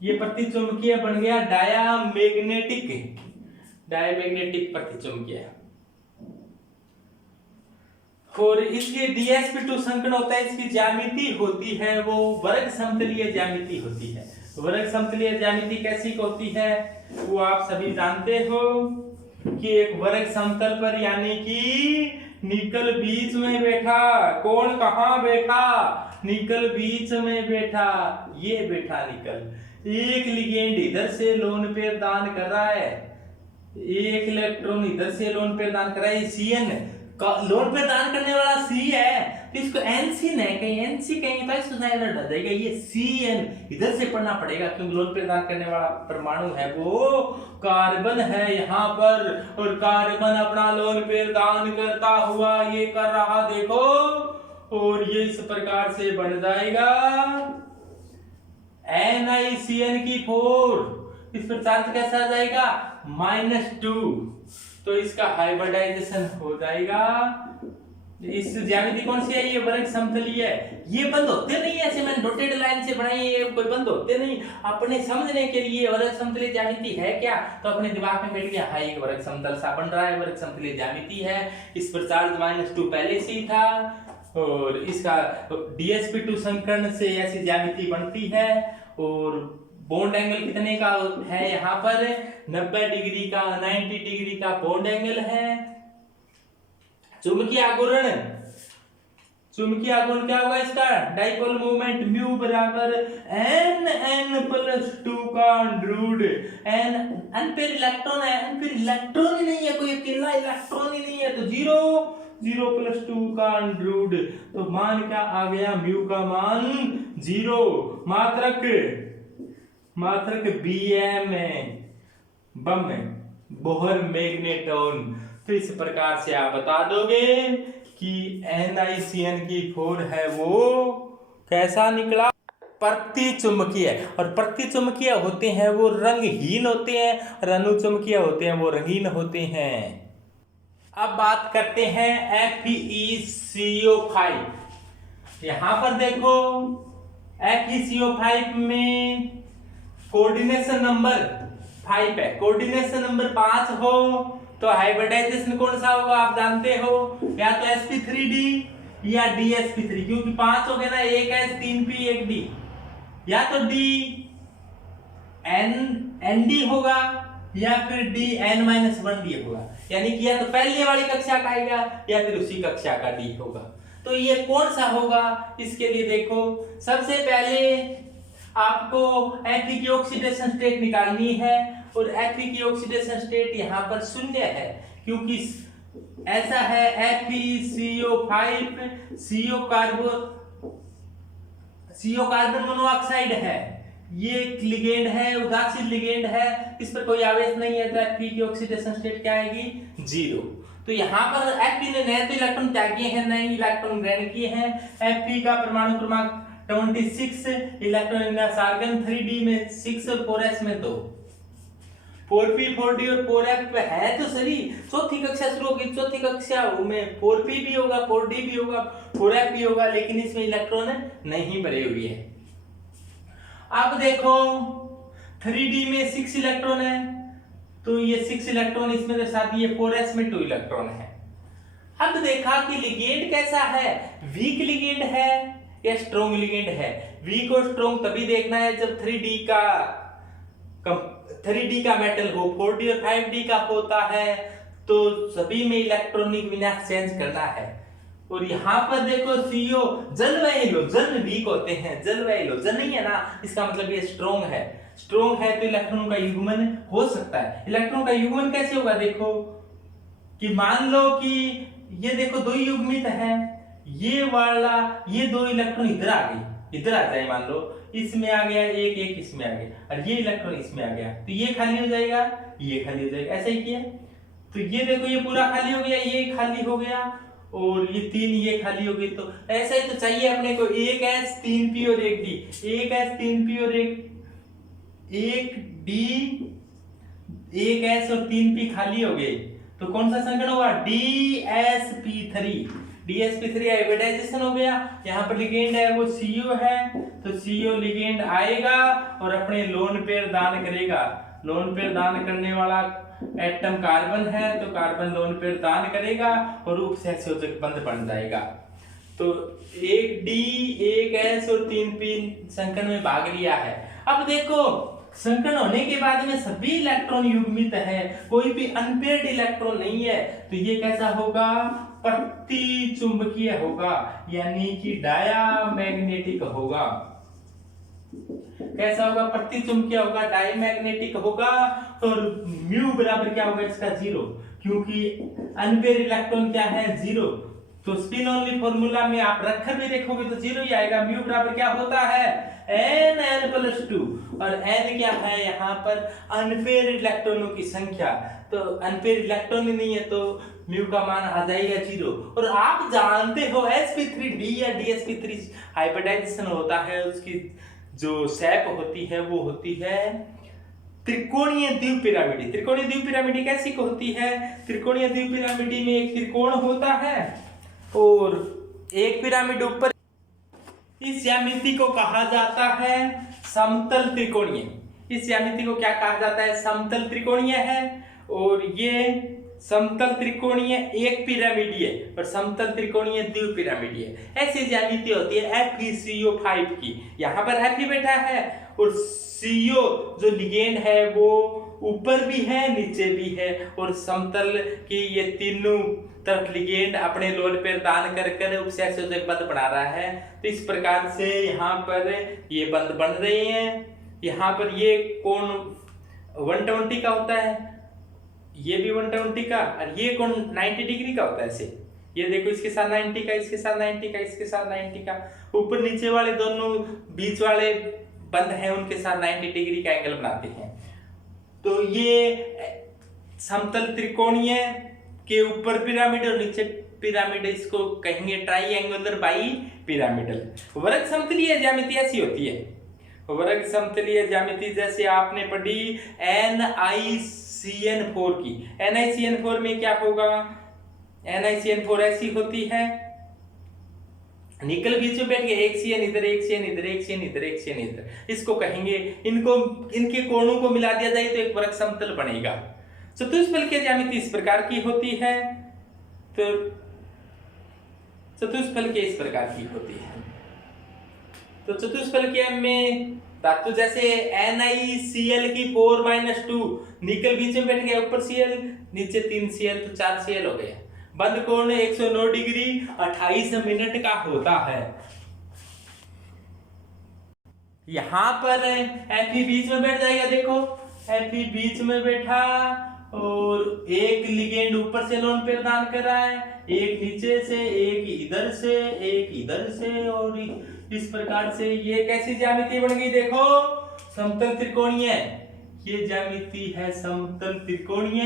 ये प्रतिचुंबकीय बन गया डायामैग्नेटिक, डायमैग्नेटिक प्रतिचुंबकीय। और इसके DsP2 संकरण होता है, इसकी ज्यामिति होती है वो वर्ग समतलीय ज्यामिति होती है। वर्ग समतलीय ज्यामिति कैसी होती है वो आप सभी जानते हो कि एक वर्ग समतल पर, यानी कि निकल बीच में बैठा, कौन कहां बैठा, निकल बीच में बैठा, ये बैठा निकल। एक लिगेंड इधर से लोन पेयर दान कर रहा है, एक इलेक्ट्रॉन इधर से लोन पेयर दान कर रहा है, Cn लोन पे दान करने वाला C है, तो इसको NC नहीं कहीं NC कहीं तो इसको साइलेंट हो जाएगा। ये Cn इधर से पढ़ना पड़ेगा क्योंकि लोन पे दान करने वाला परमाणु है वो कार्बन है यहाँ पर, और कार्बन अपना लोन पे दान करता हुआ ये कर रहा देखो, और ये इस प्रकार से बन जाएगा NiCN4। इस पर चार्ज कैसा आ जाएगा, -2, तो इसका हाइब्रिडाइजेशन हो जाएगा। इस ज्यामिति कौन सी है, ये वर्ग समतलीय है। ये बंद होते नहीं है, ऐसे मैंने डॉटेड लाइन से बनाई है, ये कोई बंद होते नहीं। अपने समझने के लिए वर्ग समतलीय ज्यामिति है क्या, तो अपने दिमाग में बैठ गया, हाँ एक वर्ग समतल सा बन रहा है, वर्ग समतलीय ज्यामिति है, इस पर चार्ज -2 पहले से ही था, और इसका DsP2 संकरण से ऐसी ज्यामिति बनती है। और बॉन्ड एंगल कितने का है, यहाँ पर 90 डिग्री का, 90 डिग्री का बॉन्ड एंगल है। चुंबकीय आघूर्ण, चुंबकीय आघूर्ण क्या होगा इसका, डाइपोल मोमेंट म्यू बराबर n+2 का अंडरूट n। अनपेयर इलेक्ट्रॉन है, अनपेयर इलेक्ट्रॉन ही नहीं है, कोई अकेला इलेक्ट्रॉन ही नहीं है, तो 0+2 का अंडरूट, तो मान क्या आ गया, म्यू का मान 0। मात्रक Bm बम बोहर मैग्नेटॉन। तो इस प्रकार से आप बता दोगे कि NiCN4 है वो कैसा निकला, प्रतिचुंबकीय। और प्रतिचुंबकीय होते हैं वो रंगहीन होते हैं, और अनुचुंबकीय होते हैं वो रंगीन होते हैं। अब बात करते हैं FeCO5। यहां पर देखो FeCO5 में कोऑर्डिनेशन नंबर 5 है, कोऑर्डिनेशन नंबर 5 हो तो हाइब्रिडाइजेशन कौन सा होगा आप जानते हो, या तो sp3d या DsP3, क्योंकि 5 हो गए ना, 1 S 3 P 1 D, या तो D ND होगा या फिर DN-1D होगा, यानी कि या तो पहले वाली कक्षा का आएगा या फिर उसी कक्षा का D होगा। तो ये कौन सा होगा, इसके लिए देखो सबसे पहले आपको Fe की ऑक्सीडेशन स्टेट निकालनी है, और Fe की ऑक्सीडेशन स्टेट यहाँ पर 0 है, क्योंकि ऐसा है FeCO5 CO कार्बन मोनोऑक्साइड है, ये लिगेंड है, उदासीन लिगेंड है, इस पर कोई आवेश नहीं है, तो Fe की ऑक्सीडेशन स्टेट क्या आएगी, 0। तो यहाँ पर Fe ने नए तो इलेक्ट्रॉन त्यागे हैं, नए इलेक्ट्रॉन ग्रहण किए हैं। Fe का परमाणु क्रमांक 26, इलेक्ट्रॉन आर्गन 3d में 6 और 4s में 2। 4p 4d और 4f है तो सही। चौथी कक्षा शुरू होगी, चौथी कक्षा में 4p भी होगा, 4d भी होगा, 4f भी होगा, लेकिन इसमें इलेक्ट्रॉन नहीं भरे हुए हैं। अब देखो 3d में 6 इलेक्ट्रॉन है, तो ये 6 इलेक्ट्रॉन इसमें दर्शा दिए, 4s में 2 इलेक्ट्रॉन है। अब देखा कि लिगेंड कैसा है, वीक लिगेंड है या स्ट्रॉन्ग लिगेंड है। वीक और स्ट्रॉन्ग तभी देखना है जब 3D का मेटल हो, 4D और 5D का होता है तो सभी में इलेक्ट्रॉनिक विन्यास चेंज करना है। और यहाँ पर देखो CO जलवायु लोजन वीक होते हैं, जलवायु लोजन नहीं है ना, इसका मतलब ये स्ट्रॉन्ग है। स्ट्रॉन्ग है तो इलेक्ट्रॉन का युग्मन हो सकता है। इलेक्ट्रॉन का युग्मन कैसे होगा, देखो कि मान लो कि ये देखो 2 युग्मित है, ये वाला ये 2 इलेक्ट्रॉन इधर आ गई, इधर आ जाए, मान लो इसमें आ गया एक, एक इसमें आ गया और ये इलेक्ट्रॉन इसमें आ गया, तो ये खाली हो जाएगा, ये खाली हो जाएगा, ऐसा ही किया। तो ये देखो ये पूरा खाली हो गया, ये खाली हो गया और ये 3 ये खाली हो गई। तो ऐसा ही तो चाहिए अपने को, 1s 3p और 1d, 1s 3p और 1d, 1s और 3p खाली हो गए, तो कौन सा संकरण होगा, dsp3। dsp3 हाइब्रिडाइजेशन हो गया। यहाँ पर लिगेंड है वो CO है, तो CO लिगेंड आएगा और अपने लोन पेयर दान करेगा। लोन पेयर दान करने वाला एटम कार्बन है, तो कार्बन लोन पेयर दान करेगा और उपसहसंयोजक बंध बन जाएगा। तो 1d 1s और 3p संकरण में भाग लिया है। अब देखो संकरण होने के बाद में सभी इलेक्ट्रॉन युग्मित है, कोई भी अनपेयर्ड इलेक्ट्रॉन नहीं है, तो ये कैसा होगा, प्रतिचुंबकीय होगा, यानी कि डायामैग्नेटिक होगा। कैसा होगा, प्रतिचुंबकीय होगा, डायमैग्नेटिक होगा। और म्यू बराबर क्या होगा इसका 0, क्योंकि अनपेयर इलेक्ट्रॉन क्या है 0। तो स्पिन ओनली फॉर्मूला में आप रख भी देखोगे तो 0 ही आएगा। म्यू बराबर क्या होता है n+2, और n क्या है यहाँ पर अनपेयर इलेक्ट्रॉनों की संख्या, तो अनपेयर इलेक्ट्रॉन ही नहीं है तो म्यू का मान आ जाएगा 0। और आप जानते हो sp3d या dsp3 हाइब्रिडाइजेशन होता है, उसकी जो शेप होती है वो होती है त्रिकोणीय द्विपिरामिडी। त्रिकोणीय द्विपिरामिडी कैसी होती है, त्रिकोणीय द्विपिरामिडी में एक त्रिकोण होता है और एक पिरामिड ऊपर, इस ज्यामिति को कहा जाता है समतल त्रिकोणीय। इस ज्यामिति को क्या कहा जाता है, समतल त्रिकोणीय है। और ये समतल त्रिकोणीय एक पिरामिडीय और समतल त्रिकोणीय द्विपिरामिडीय, ऐसी ज्यामिति होती है FeCO5 की। यहाँ पर Fe बैठा है और CO जो लिगेंड है वो ऊपर भी है नीचे भी है, और समतल की ये तीनों तरफ लिगेंड अपने लोन पेयर दान कर उपसहसंयोजक बंध बना रहा है। तो इस प्रकार से यहाँ पर ये बंध बन रहे हैं। यहाँ पर ये कोण 120 का होता है, ये भी 120 का, और ये कोण 90 डिग्री का होता है ऐसे। ये देखो इसके साथ 90 का, इसके साथ 90 का, इसके साथ 90 का, ऊपर नीचे वाले दोनों बीच वाले बंध हैं उनके साथ 90 डिग्री का एंगल बनाते हैं। तो ये समतल त्रिकोणीय के ऊपर पिरामिड और नीचे पिरामिड, इसको कहेंगे ट्राइएंगुलर बाई पिरामिडल। वर्ग समतलीय ज्यामिति ऐसी होती है, वर्ग समतलीय ज्यामिति जैसे आपने पढ़ी NiCN4 की। NiCN4 में क्या होगा, NiCN4 ऐसी होती है, निकल बीच में बैठ गया, एक CN इधर, एक CN इधर, एक CN इधर, एक CN इधर, इसको कहेंगे, इनको इनके कोणों को मिला दिया जाए तो एक वर्ग समतल बनेगा। चतुष्फलकीय ज्यामिति इस प्रकार की होती है, तो चतुष्फलकीय इस प्रकार की होती है। तो चतुष्फलकीय में धातु जैसे NiCl की 4-2, निकल बीच में बैठ गया, ऊपर Cl नीचे 3 Cl, तो 4 Cl हो गया। बंद कोण 109 डिग्री 28 मिनट का होता है। यहां पर Fe बीच में बैठ जाएगा, देखो Fe बीच में बैठा और एक लिगेंड ऊपर से लोन पेयर दान कर रहा है, एक नीचे से, एक इधर से, एक इधर से, और इस प्रकार से ये कैसी ज्यामिति बन गई, देखो समतल त्रिकोणीय। ये ज्यामिति है समतल त्रिकोणीय,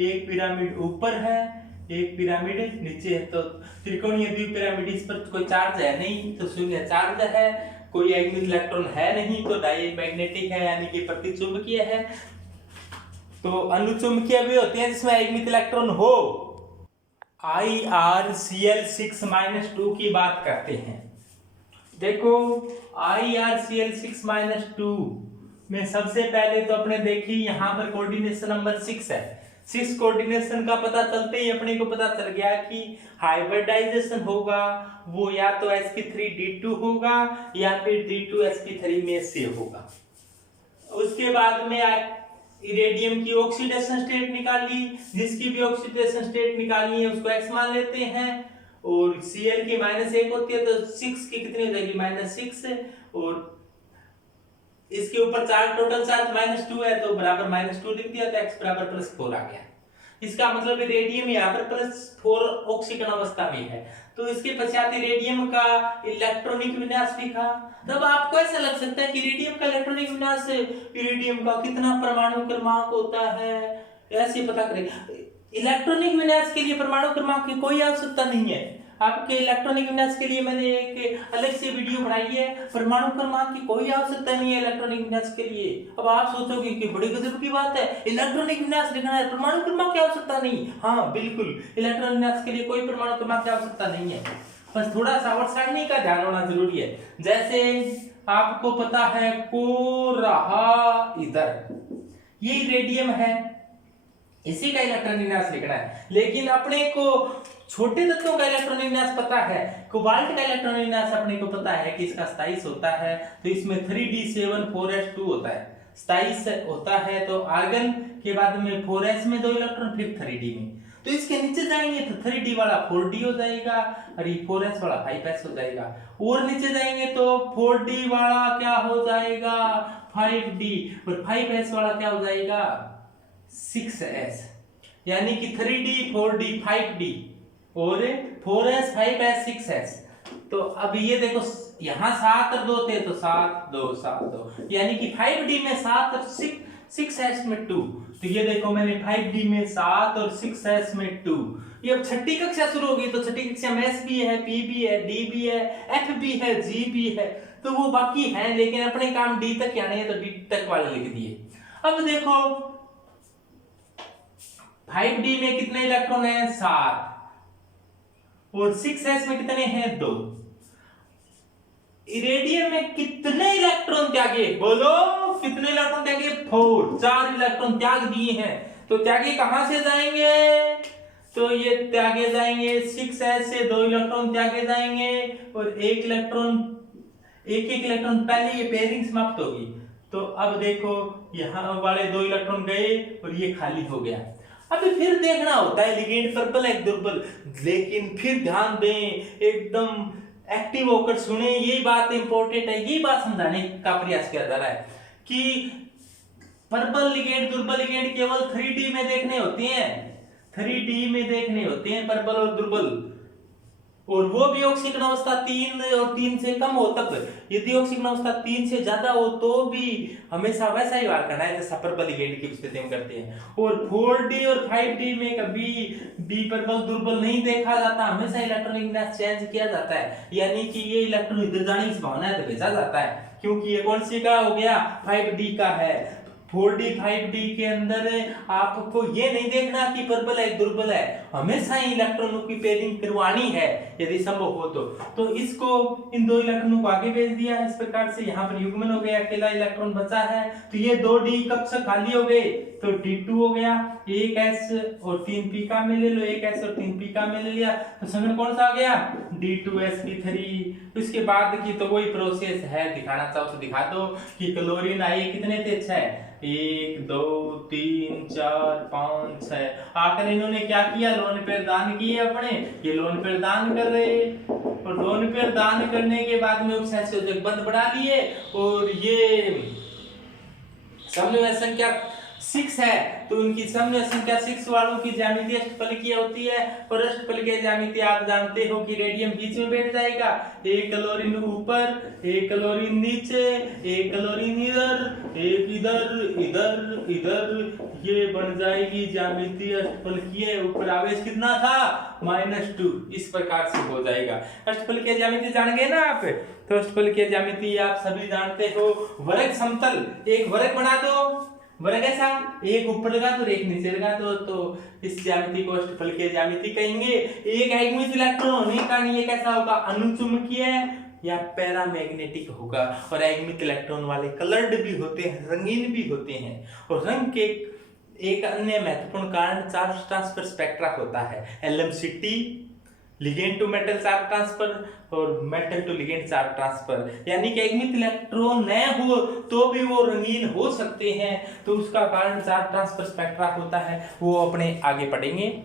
एक पिरामिड ऊपर है, एक पिरामिड नीचे है। तो त्रिकोणीय द्विपिरामिड, इस पर कोई चार्ज है नहीं तो शून्य चार्ज है, कोई इलेक्ट्रॉन है नहीं तो डायमैग्नेटिक है, यानी कि प्रतिचुंबकीय है। तो अनुचुंबकीय वे होते हैं जिसमें एकमित इलेक्ट्रॉन हो। IrCl6-2 की बात करते हैं। देखो IrCl6-2 में सबसे पहले तो अपने देखी यहाँ पर कोऑर्डिनेशन नंबर 6 है। 6 कोऑर्डिनेशन का पता चलते ही अपने को पता चल गया कि हाइब्रिडाइजेशन होगा वो या तो sp3d2 होगा या फिर d2sp3 में से होगा। उसके बाद में इरेडियम की ऑक्सीडेशन स्टेट निकाली, जिसकी भी ऑक्सीडेशन स्टेट निकालनी है उसको x मान लेते हैं, और Cl की -1 होती है तो 6 की कितनी हो जाएगी -6, और इसके ऊपर चार्ज टोटल चार्ज -2 है तो बराबर -2 लिख दिया तो x बराबर +4 आ गया। इसका मतलब रेडियम यहाँ पर +4 ऑक्सीकरण अवस्था में है। तो इसके पश्चात रेडियम का इलेक्ट्रॉनिक विन्यास लिखा। तब आपको ऐसा लग सकता है कि रेडियम का इलेक्ट्रॉनिक विन्यास इरिडियम का कितना परमाणु क्रमांक होता है, ऐसे पता करें। इलेक्ट्रॉनिक विन्यास के लिए परमाणु क्रमांक की कोई आवश्यकता नहीं है। आपके इलेक्ट्रॉनिक विन्यास के लिए मैंने एक अलग से वीडियो बनाई है। परमाणु क्रमांक की कोई आवश्यकता नहीं है इलेक्ट्रॉनिक विन्यास के लिए। अब आप सोचोगे कि बड़ी गजब की बात है, इलेक्ट्रॉनिक विन्यास लिखना है, परमाणु क्रमांक की आवश्यकता नहीं। हाँ बिल्कुल, इलेक्ट्रॉनिक विन्यास के लिए कोई परमाणु क्रमांक की आवश्यकता नहीं है, बस थोड़ा सा वर्णसारणी का ध्यान होना जरूरी है। जैसे आपको पता है को रहा इधर, ये रेडियम है, इसी का इलेक्ट्रॉनिक विन्यास लिखना है। लेकिन अपने को छोटे तत्वों का इलेक्ट्रॉनिक विन्यास पता है, कोबाल्ट का इलेक्ट्रॉनिक विन्यास अपने को पता है कि इसका 27 होता है, तो इसमें 3d7-4s2 होता है। 27 होता है तो आर्गन के बाद में 4s में 2 इलेक्ट्रॉन, फिर 3d में। तो इसके नीचे जाएंगे तो 3d वाला 4d हो जाएगा और ये 4s वाला 5s हो जाएगा। और नीचे जाएंगे तो 4d वाला क्या हो जाएगा 5d, और 5s वाला क्या हो जाएगा 6s। यानी कि 3d 4d 5d और 4s 5s 6s। तो अब ये देखो यहाँ 7 और 2 थे तो 7 2 7 2, यानी कि 5d में 7 और 6s में 2। तो ये देखो मैंने 5d में 7 और 6s में 2। ये अब छठी कक्षा शुरू होगी तो छठी कक्षा में s भी है, p भी है, d भी है, f भी है, g भी है, तो वो बाकी है, लेकिन अपने काम d तक आने हैं तो d तक वाले लिख दिए। अब देखो 5d में कितने इलेक्ट्रॉन है 7, और 6s में कितने हैं 2। इरेडियम में कितने इलेक्ट्रॉन त्यागे, बोलो कितने इलेक्ट्रॉन त्यागे 4, 4 इलेक्ट्रॉन त्याग दिए हैं। तो त्यागे कहां से जाएंगे, तो ये त्यागे जाएंगे 6s से 2 इलेक्ट्रॉन त्यागे जाएंगे, और एक एक इलेक्ट्रॉन पहले ये पेयरिंग समाप्त होगी। तो अब देखो यहाँ वाले 2 इलेक्ट्रॉन गए और ये खाली हो गया। अभी फिर देखना होता है लिगेंड पर्पल है दुर्बल, लेकिन फिर ध्यान दें एकदम एक्टिव होकर सुने, ये बात इंपॉर्टेंट है, ये बात समझाने का प्रयास किया जा रहा है कि पर्पल लिगेंड दुर्बल लिगेंड केवल 3D में देखने होते हैं, 3D में देखने होते हैं पर्पल और दुर्बल, और वो भी ऑक्सीकरण अवस्था 3 और 3 से कम हो तब। यदि ऑक्सीकरण अवस्था 3 से ज्यादा हो तो भी हमेशा वैसा ही व्यवहार करना है जैसा पर्पल लिगेंड की स्थिति में करते हैं। और 4d और 5d में कभी डी पर्पल दुर्बल नहीं देखा जाता, हमेशा इलेक्ट्रॉनिक विन्यास चेंज किया जाता है, यानी कि ये इलेक्ट्रॉन इधर जाने की संभावना है तो भेजा जाता है, क्योंकि ये कौन सी का हो गया 5d का है। 4d 5d के अंदर आपको ये नहीं देखना कि पर्पल है दुर्बल है, हमेशा ही इलेक्ट्रॉनों की पेयरिंग करवानी है यदि संभव हो तो इसको इन 2 इलेक्ट्रॉनों को आगे भेज दिया। इस प्रकार से यहाँ पर युग्मन हो गया, अकेला इलेक्ट्रॉन बचा है, तो ये 2d कक्षा खाली हो गए तो d2 हो गया, एक s और 3 p का में ले लो, एक s और 3 p का में ले लिया, तो संगठन कौन सा आ गया d2sp3। इसके बाद की तो वही प्रोसेस है, दिखाना चाहो तो दिखा दो कि क्लोरीन आई कितने थे 6, 1 2 3 4 5 6, आकर इन्होंने क्या किया लोन पेड़ दान किए अपने, ये लोन पेड़ दान कर रहे, और लोन पेड़ दान करने के बाद में उपसंयोजक बंद बढ़ा लिए, और ये समन्वय संख्या 6 है तो उनकी समन्वय संख्या 6 वालों की ज्यामिति अष्टफलकीय होती है, और अष्टफलकीय ज्यामिति आप जानते हो कि रेडियम बीच में बैठ जाएगा, एक क्लोरीन ऊपर, एक क्लोरीन नीचे, एक क्लोरीन इधर, एक इधर इधर इधर, ये बन जाएगी ज्यामिति अष्टफलकीय। ऊपर आवेश कितना था -2, इस प्रकार से हो जाएगा। अष्टफलकीय ज्यामिति जान गए ना आप, तो अष्टफलकीय ज्यामिति आप सभी जानते हो। वर्ग समतल, एक वर्ग बना दो, बड़ा कैसा, एक ऊपर लगा तो एक नीचे लगा तो इस ज्यामिति को अष्टफलकीय ज्यामिति कहेंगे। एक आयुग्मित इलेक्ट्रॉन होने के कारण ये कैसा होगा, अनुचुंबकीय या पैरामैग्नेटिक होगा। और आयुग्मित इलेक्ट्रॉन वाले कलर्ड भी होते हैं, रंगीन भी होते हैं। और रंग के एक अन्य महत्वपूर्ण कारण चार्ज ट्रांसफर स्पेक्ट्रा होता है, LMCT ligand to metal charge transfer और metal to ligand charge transfer. यानी कि आयुग्मित इलेक्ट्रॉन न हो तो भी वो रंगीन हो सकते हैं, तो उसका कारण चार्ज ट्रांसफर स्पेक्ट्रा होता है, वो अपने आगे पढ़ेंगे।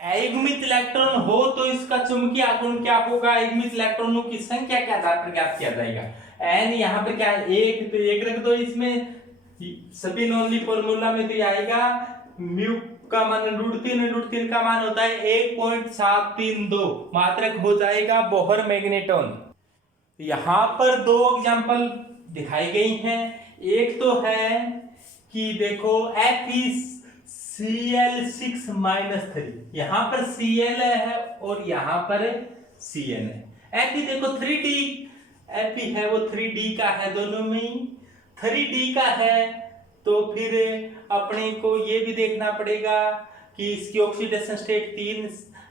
आयुग्मित इलेक्ट्रॉन हो तो इसका चुंबकीय आघूर्ण क्या होगा, आयुग्मित इलेक्ट्रॉनों की संख्या के आधार पर ज्ञात किया जाएगा। एन यहाँ पर क्या है, एक, तो एक रख दो इसमें, सभी नॉनली फॉर्मूला में तो आएगा म्यू का मान √3 का मान होता है 1.732 मात्रक हो जाएगा बोहर मैग्नेटॉन। यहां पर दो एग्जांपल दिखाई गई हैं। एक तो है कि देखो FeCl6-3, यहां पर Cl है और यहां पर Cn है। Fe देखो 3D, Fe है वो 3D का है, दोनों में 3D का है, तो फिर अपने को ये भी देखना पड़ेगा कि इसकी ऑक्सीडेशन स्टेट 3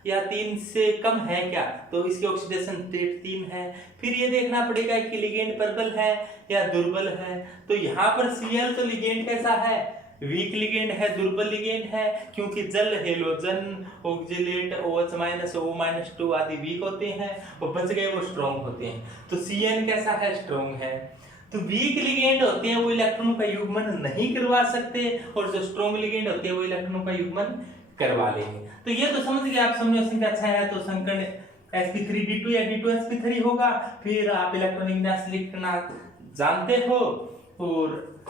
या 3 से कम है क्या, तो इसकी ऑक्सीडेशन स्टेट 3 है। फिर ये देखना पड़ेगा कि लिगेंड प्रबल है या दुर्बल है। तो यहाँ पर Cl तो लिगेंड कैसा है, वीक लिगेंड है, दुर्बल लिगेंड है, क्योंकि जल, हेलोजन, ऑक्जिलेट, OH- O-2 आदि वीक होते हैं और बच गए वो स्ट्रॉन्ग होते हैं। तो Cn कैसा है, स्ट्रॉन्ग है। तो वीक लिगेंड होते हैं वो इलेक्ट्रॉनों का युग्मन नहीं करवा सकते, और जो स्ट्रॉन्ग लिगेंड होते हैं वो इलेक्ट्रॉनों का युग्मन करवा लेंगे। तो ये तो समझ गए आप, समझो संख्या अच्छा है तो संकर्ण sp3d2 या d2sp3 होगा। फिर आप इलेक्ट्रॉनिक विन्यास लिखना जानते हो, और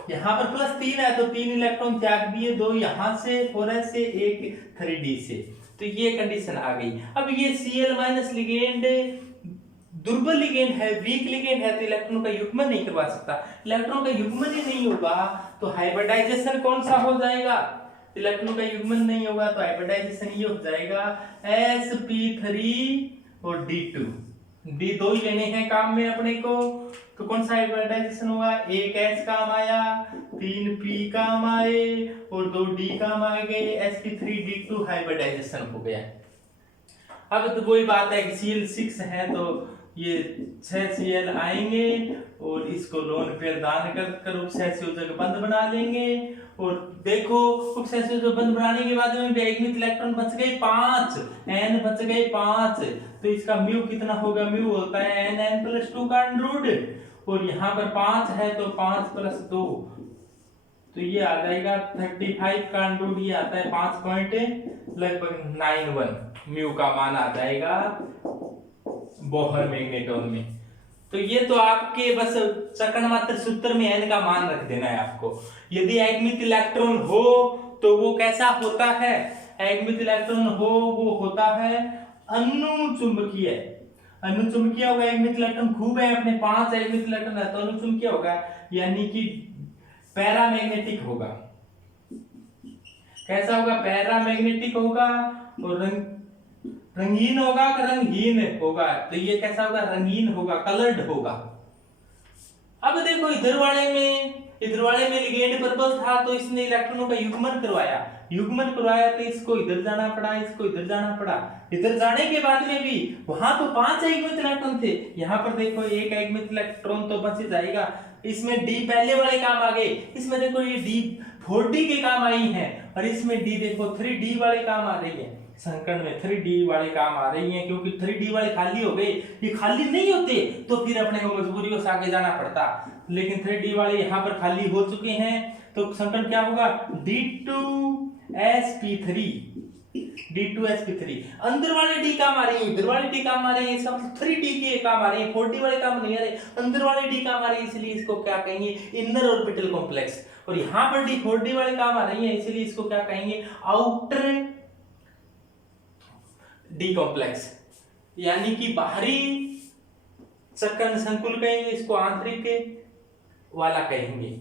यहाँ पर +3 है तो 3 इलेक्ट्रॉन त्याग दिए, 2 यहाँ से 4s से, 1 3d से, तो ये कंडीशन आ गई। अब ये Cl- लिगेंड दुर्बल लिगेंड है, वीक लिगेंड है, तो इलेक्ट्रॉन का युग्मन नहीं करवा सकता। इलेक्ट्रॉन का युग्मन ही नहीं होगा तो हाइब्रिडाइजेशन कौन सा हो जाएगा, इलेक्ट्रॉन का युग्मन नहीं होगा तो हाइब्रिडाइजेशन ये हो जाएगा sp3 और d2, d2 ही लेने हैं काम में अपने को। तो कौन सा हाइब्रिडाइजेशन होगा, एक S काम आया, 3 P काम आए और 2 D काम आ गए, sp3d2 हाइब्रिडाइजेशन हो गया। अब तो वही बात है कि Cl6 है तो ये 6 Cl आएंगे और इसको लोन पेयर दान कर उपसहसंयोजक बंद बना लेंगे। और देखो उपसहसंयोजक बंद बनाने के बाद में आयुग्मित इलेक्ट्रॉन बच गए 5, n बच गए 5, तो इसका म्यू कितना होगा, म्यू होता है nn+2 का अंडर रूट, और यहाँ पर 5 है तो 5+2, तो ये आ जाएगा 35 का अंडर रूट, ये आता है 5.91 म्यू का मान आ जाएगा बोहर मैग्नेटॉन में। तो ये तो आपके बस चक्रण मात्र सूत्र में n का मान रख देना है आपको। यदि आयुग्मित इलेक्ट्रॉन हो तो वो कैसा होता है, आयुग्मित इलेक्ट्रॉन हो वो होता है अनुचुंबकीय। अनुचुंबकीय होगा, आयुग्मित इलेक्ट्रॉन खूब है अपने 5 आयुग्मित इलेक्ट्रॉन है तो अनुचुंबकीय होगा, यानी कि पैरामैग्नेटिक होगा। कैसा होगा, पैरामैग्नेटिक होगा, और रंगीन होगा, रंगहीन होगा, तो ये कैसा होगा, रंगीन होगा, कलर्ड होगा। अब देखो इधर वाले में लिगेंड प्रबल था तो इसने इलेक्ट्रॉनों का युग्मन करवाया तो इसको इधर जाना पड़ा, इसको इधर जाना पड़ा। इधर जाने के बाद में भी वहां तो 5 आयुग्मित इलेक्ट्रॉन थे, यहाँ पर देखो एक आयुग्मित इलेक्ट्रॉन तो बच जाएगा। इसमें D पहले वाले काम आ गए, इसमें देखो ये D 4D के काम आई है, और इसमें D देखो 3D वाले काम आ रही है। संकर्ण में 3D वाले काम आ रही हैं, क्योंकि 3D वाले खाली हो गए, ये खाली नहीं होते तो फिर अपने को मजबूरियों से आगे जाना पड़ता, लेकिन 3D वाले यहाँ पर खाली हो चुके हैं, तो संकर्ण क्या होगा, D2sp3 अंदर वाले D काम आ रही है, इधर वाले D काम आ रहे हैं, इसका मतलब 3D के काम आ रहे हैं, 4D वाले काम नहीं आ रहे, अंदर वाले D काम आ रहे हैं, इसलिए इसको क्या कहेंगे, इनर ऑर्बिटल कॉम्प्लेक्स। और यहाँ पर D 4D वाले काम आ रही है, इसलिए इसको क्या कहेंगे, आउटर डी कॉम्प्लेक्स, यानी कि बाहरी चक्रण संकुल कहेंगे, इसको आंतरिक वाला कहेंगे।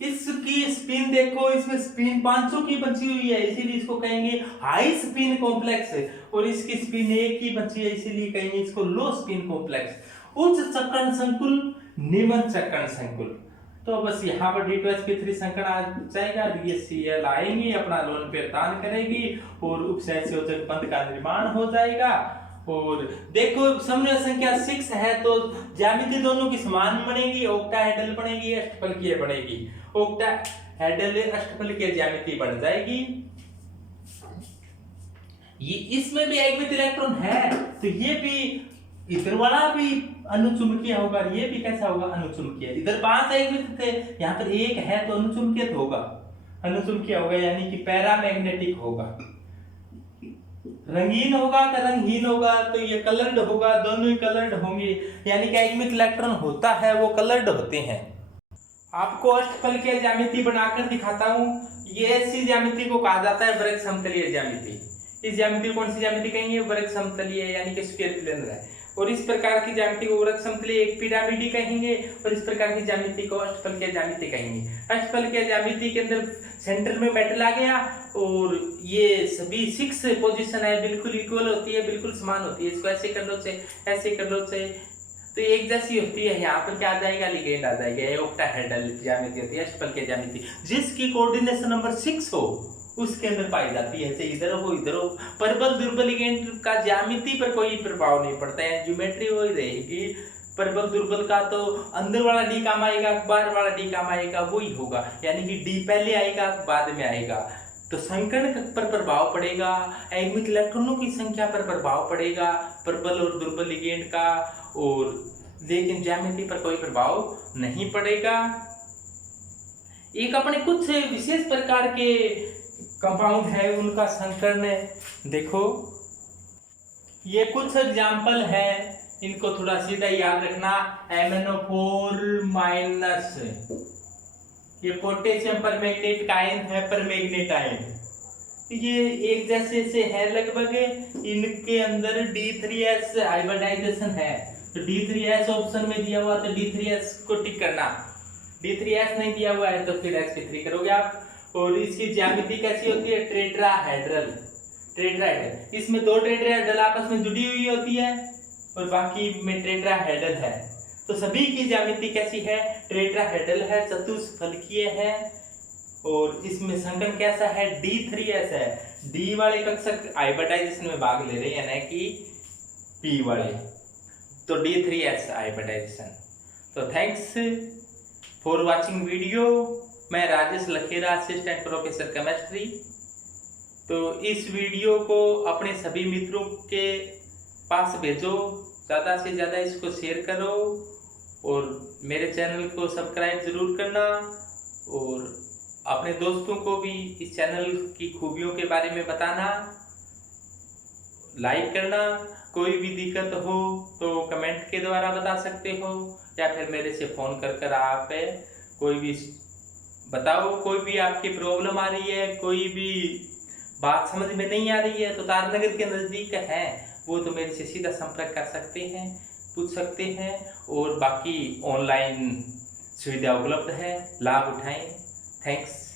इसकी स्पिन देखो, इसमें स्पिन 500 की बची हुई है, इसीलिए इसको कहेंगे हाई स्पिन कॉम्प्लेक्स, और इसकी स्पिन 1 की बची है, इसीलिए कहेंगे इसको लो स्पिन कॉम्प्लेक्स। उच्च चक्रण संकुल, निम्न चक्रण संकुल। तो बस यहाँ पर D2sp3 संकरण आ जाएगा, DHCl आएंगी, अपना लोन प्रदान करेगी और उपसय संयोजक बंध का निर्माण हो जाएगा। और देखो समन्वय संख्या 6 है तो ज्यामिति दोनों की समान बनेगी, ऑक्टाहेड्रल बनेगी, अष्टफलकीय बनेगी। ऑक्टाहेड्रल अष्टफलकीय ज्यामिति बन जाएगी। ये इसमें भी एकमित इलेक्ट्रॉन है तो ये भी इधर वाला भी अनुचुंबकीय होगा, ये भी कैसा होगा, अनुचुंबकीय। इधर 5 एकमित थे, यहाँ पर एक है तो अनुचुंबकीय होगा, अनुचुंबकीय होगा यानी कि पैरामैग्नेटिक होगा। रंगीन होगा तो रंगहीन होगा, तो ये कलर्ड होगा, दोनों ही कलर्ड होंगे, यानी कि एकमित इलेक्ट्रॉन होता है वो कलर्ड होते हैं। आपको अष्टफलकीय ज्यामिति बनाकर दिखाता हूँ। ये ऐसी ज्यामिति को कहा जाता है वर्ग समतलीय ज्यामिति। इस ज्यामिति को कौन सी ज्यामिति कहेंगे, वर्ग समतलीय यानी कि स्क्वायर प्लेनर है। और इस प्रकार की ज्यामिति को वर्ग समतलीय एक पिरामिडी कहेंगे और इस प्रकार की ज्यामिति को अष्टफलकीय ज्यामिति कहेंगे। अष्टफलकीय ज्यामिति के अंदर सेंटर में मेटल आ गया और ये सभी 6 पोजीशन है बिल्कुल इक्वल होती है, बिल्कुल समान होती है। इसको ऐसे कर लो चाहे ऐसे कर लो चाहे, तो एक जैसी होती है। यहाँ पर क्या आ जाएगा, लिगेंड आ जाएगा। ये ऑक्टाहेड्रल ज्यामिति होती है, अष्टफलकीय ज्यामिति, जिसकी कोऑर्डिनेशन नंबर 6 हो उसके अंदर पाई जाती है। चाहे इधर हो इधर हो, प्रबल दुर्बल लिगेंड का ज्यामिति पर कोई प्रभाव नहीं पड़ता है, ज्योमेट्री वही रहेगी। प्रबल दुर्बल का तो अंदर वाला डी काम आएगा, बाहर वाला डी काम आएगा, वही होगा, यानी कि डी पहले आएगा बाद में आएगा। तो संकर्ण पर प्रभाव पड़ेगा, एकमित इलेक्ट्रॉनों की संख्या पर प्रभाव पड़ेगा प्रबल और दुर्बल लिगेंड का, और लेकिन ज्यामिति पर कोई प्रभाव नहीं पड़ेगा। एक अपने कुछ विशेष प्रकार के कंपाउंड है उनका संकर्ण देखो, ये कुछ एग्जाम्पल है, इनको थोड़ा सीधा याद रखना। MnO4-, ये पोटेशियम परमैंगनेट का आयन है, परमैंगनेट आयन, ये एक जैसे से है लगभग। इनके अंदर D3S हाइब्रिडाइजेशन है, तो D3S ऑप्शन में दिया हुआ तो D3S को टिक करना, D3S नहीं दिया हुआ है तो फिर sp3 करोगे आप। और इसकी ज्यामिति कैसी होती है, टेट्राहेड्रल। टेट्राहेड्रल, इसमें 2 टेट्राहेड्रल आपस में जुड़ी हुई होती है और बाकी में टेट्राहेड्रल है। तो सभी की ज्यामिति कैसी है, टेट्राहेड्रल है, चतुष्फलकीय है। और इसमें संकरण कैसा है, D3S है। D वाले कक्षक हाइब्रिडाइजेशन में भाग ले रहे हैं ना कि P वाले, तो D3S हाइब्रिडाइजेशन। तो थैंक्स फॉर वाचिंग वीडियो। मैं Rajesh Lakhera, assistant professor chemistry. तो इस वीडियो को अपने सभी मित्रों के पास भेजो, ज़्यादा से ज़्यादा इसको शेयर करो और मेरे चैनल को सब्सक्राइब जरूर करना और अपने दोस्तों को भी इस चैनल की खूबियों के बारे में बताना, लाइक करना। कोई भी दिक्कत हो तो कमेंट के द्वारा बता सकते हो या फिर मेरे से फ़ोन कर आप कोई भी बताओ। कोई भी आपकी प्रॉब्लम आ रही है, कोई भी बात समझ में नहीं आ रही है तो तारनगर के नज़दीक है वो तो मेरे से सीधा संपर्क कर सकते हैं, पूछ सकते हैं। और बाकी ऑनलाइन सुविधा उपलब्ध है, लाभ उठाएं। थैंक्स।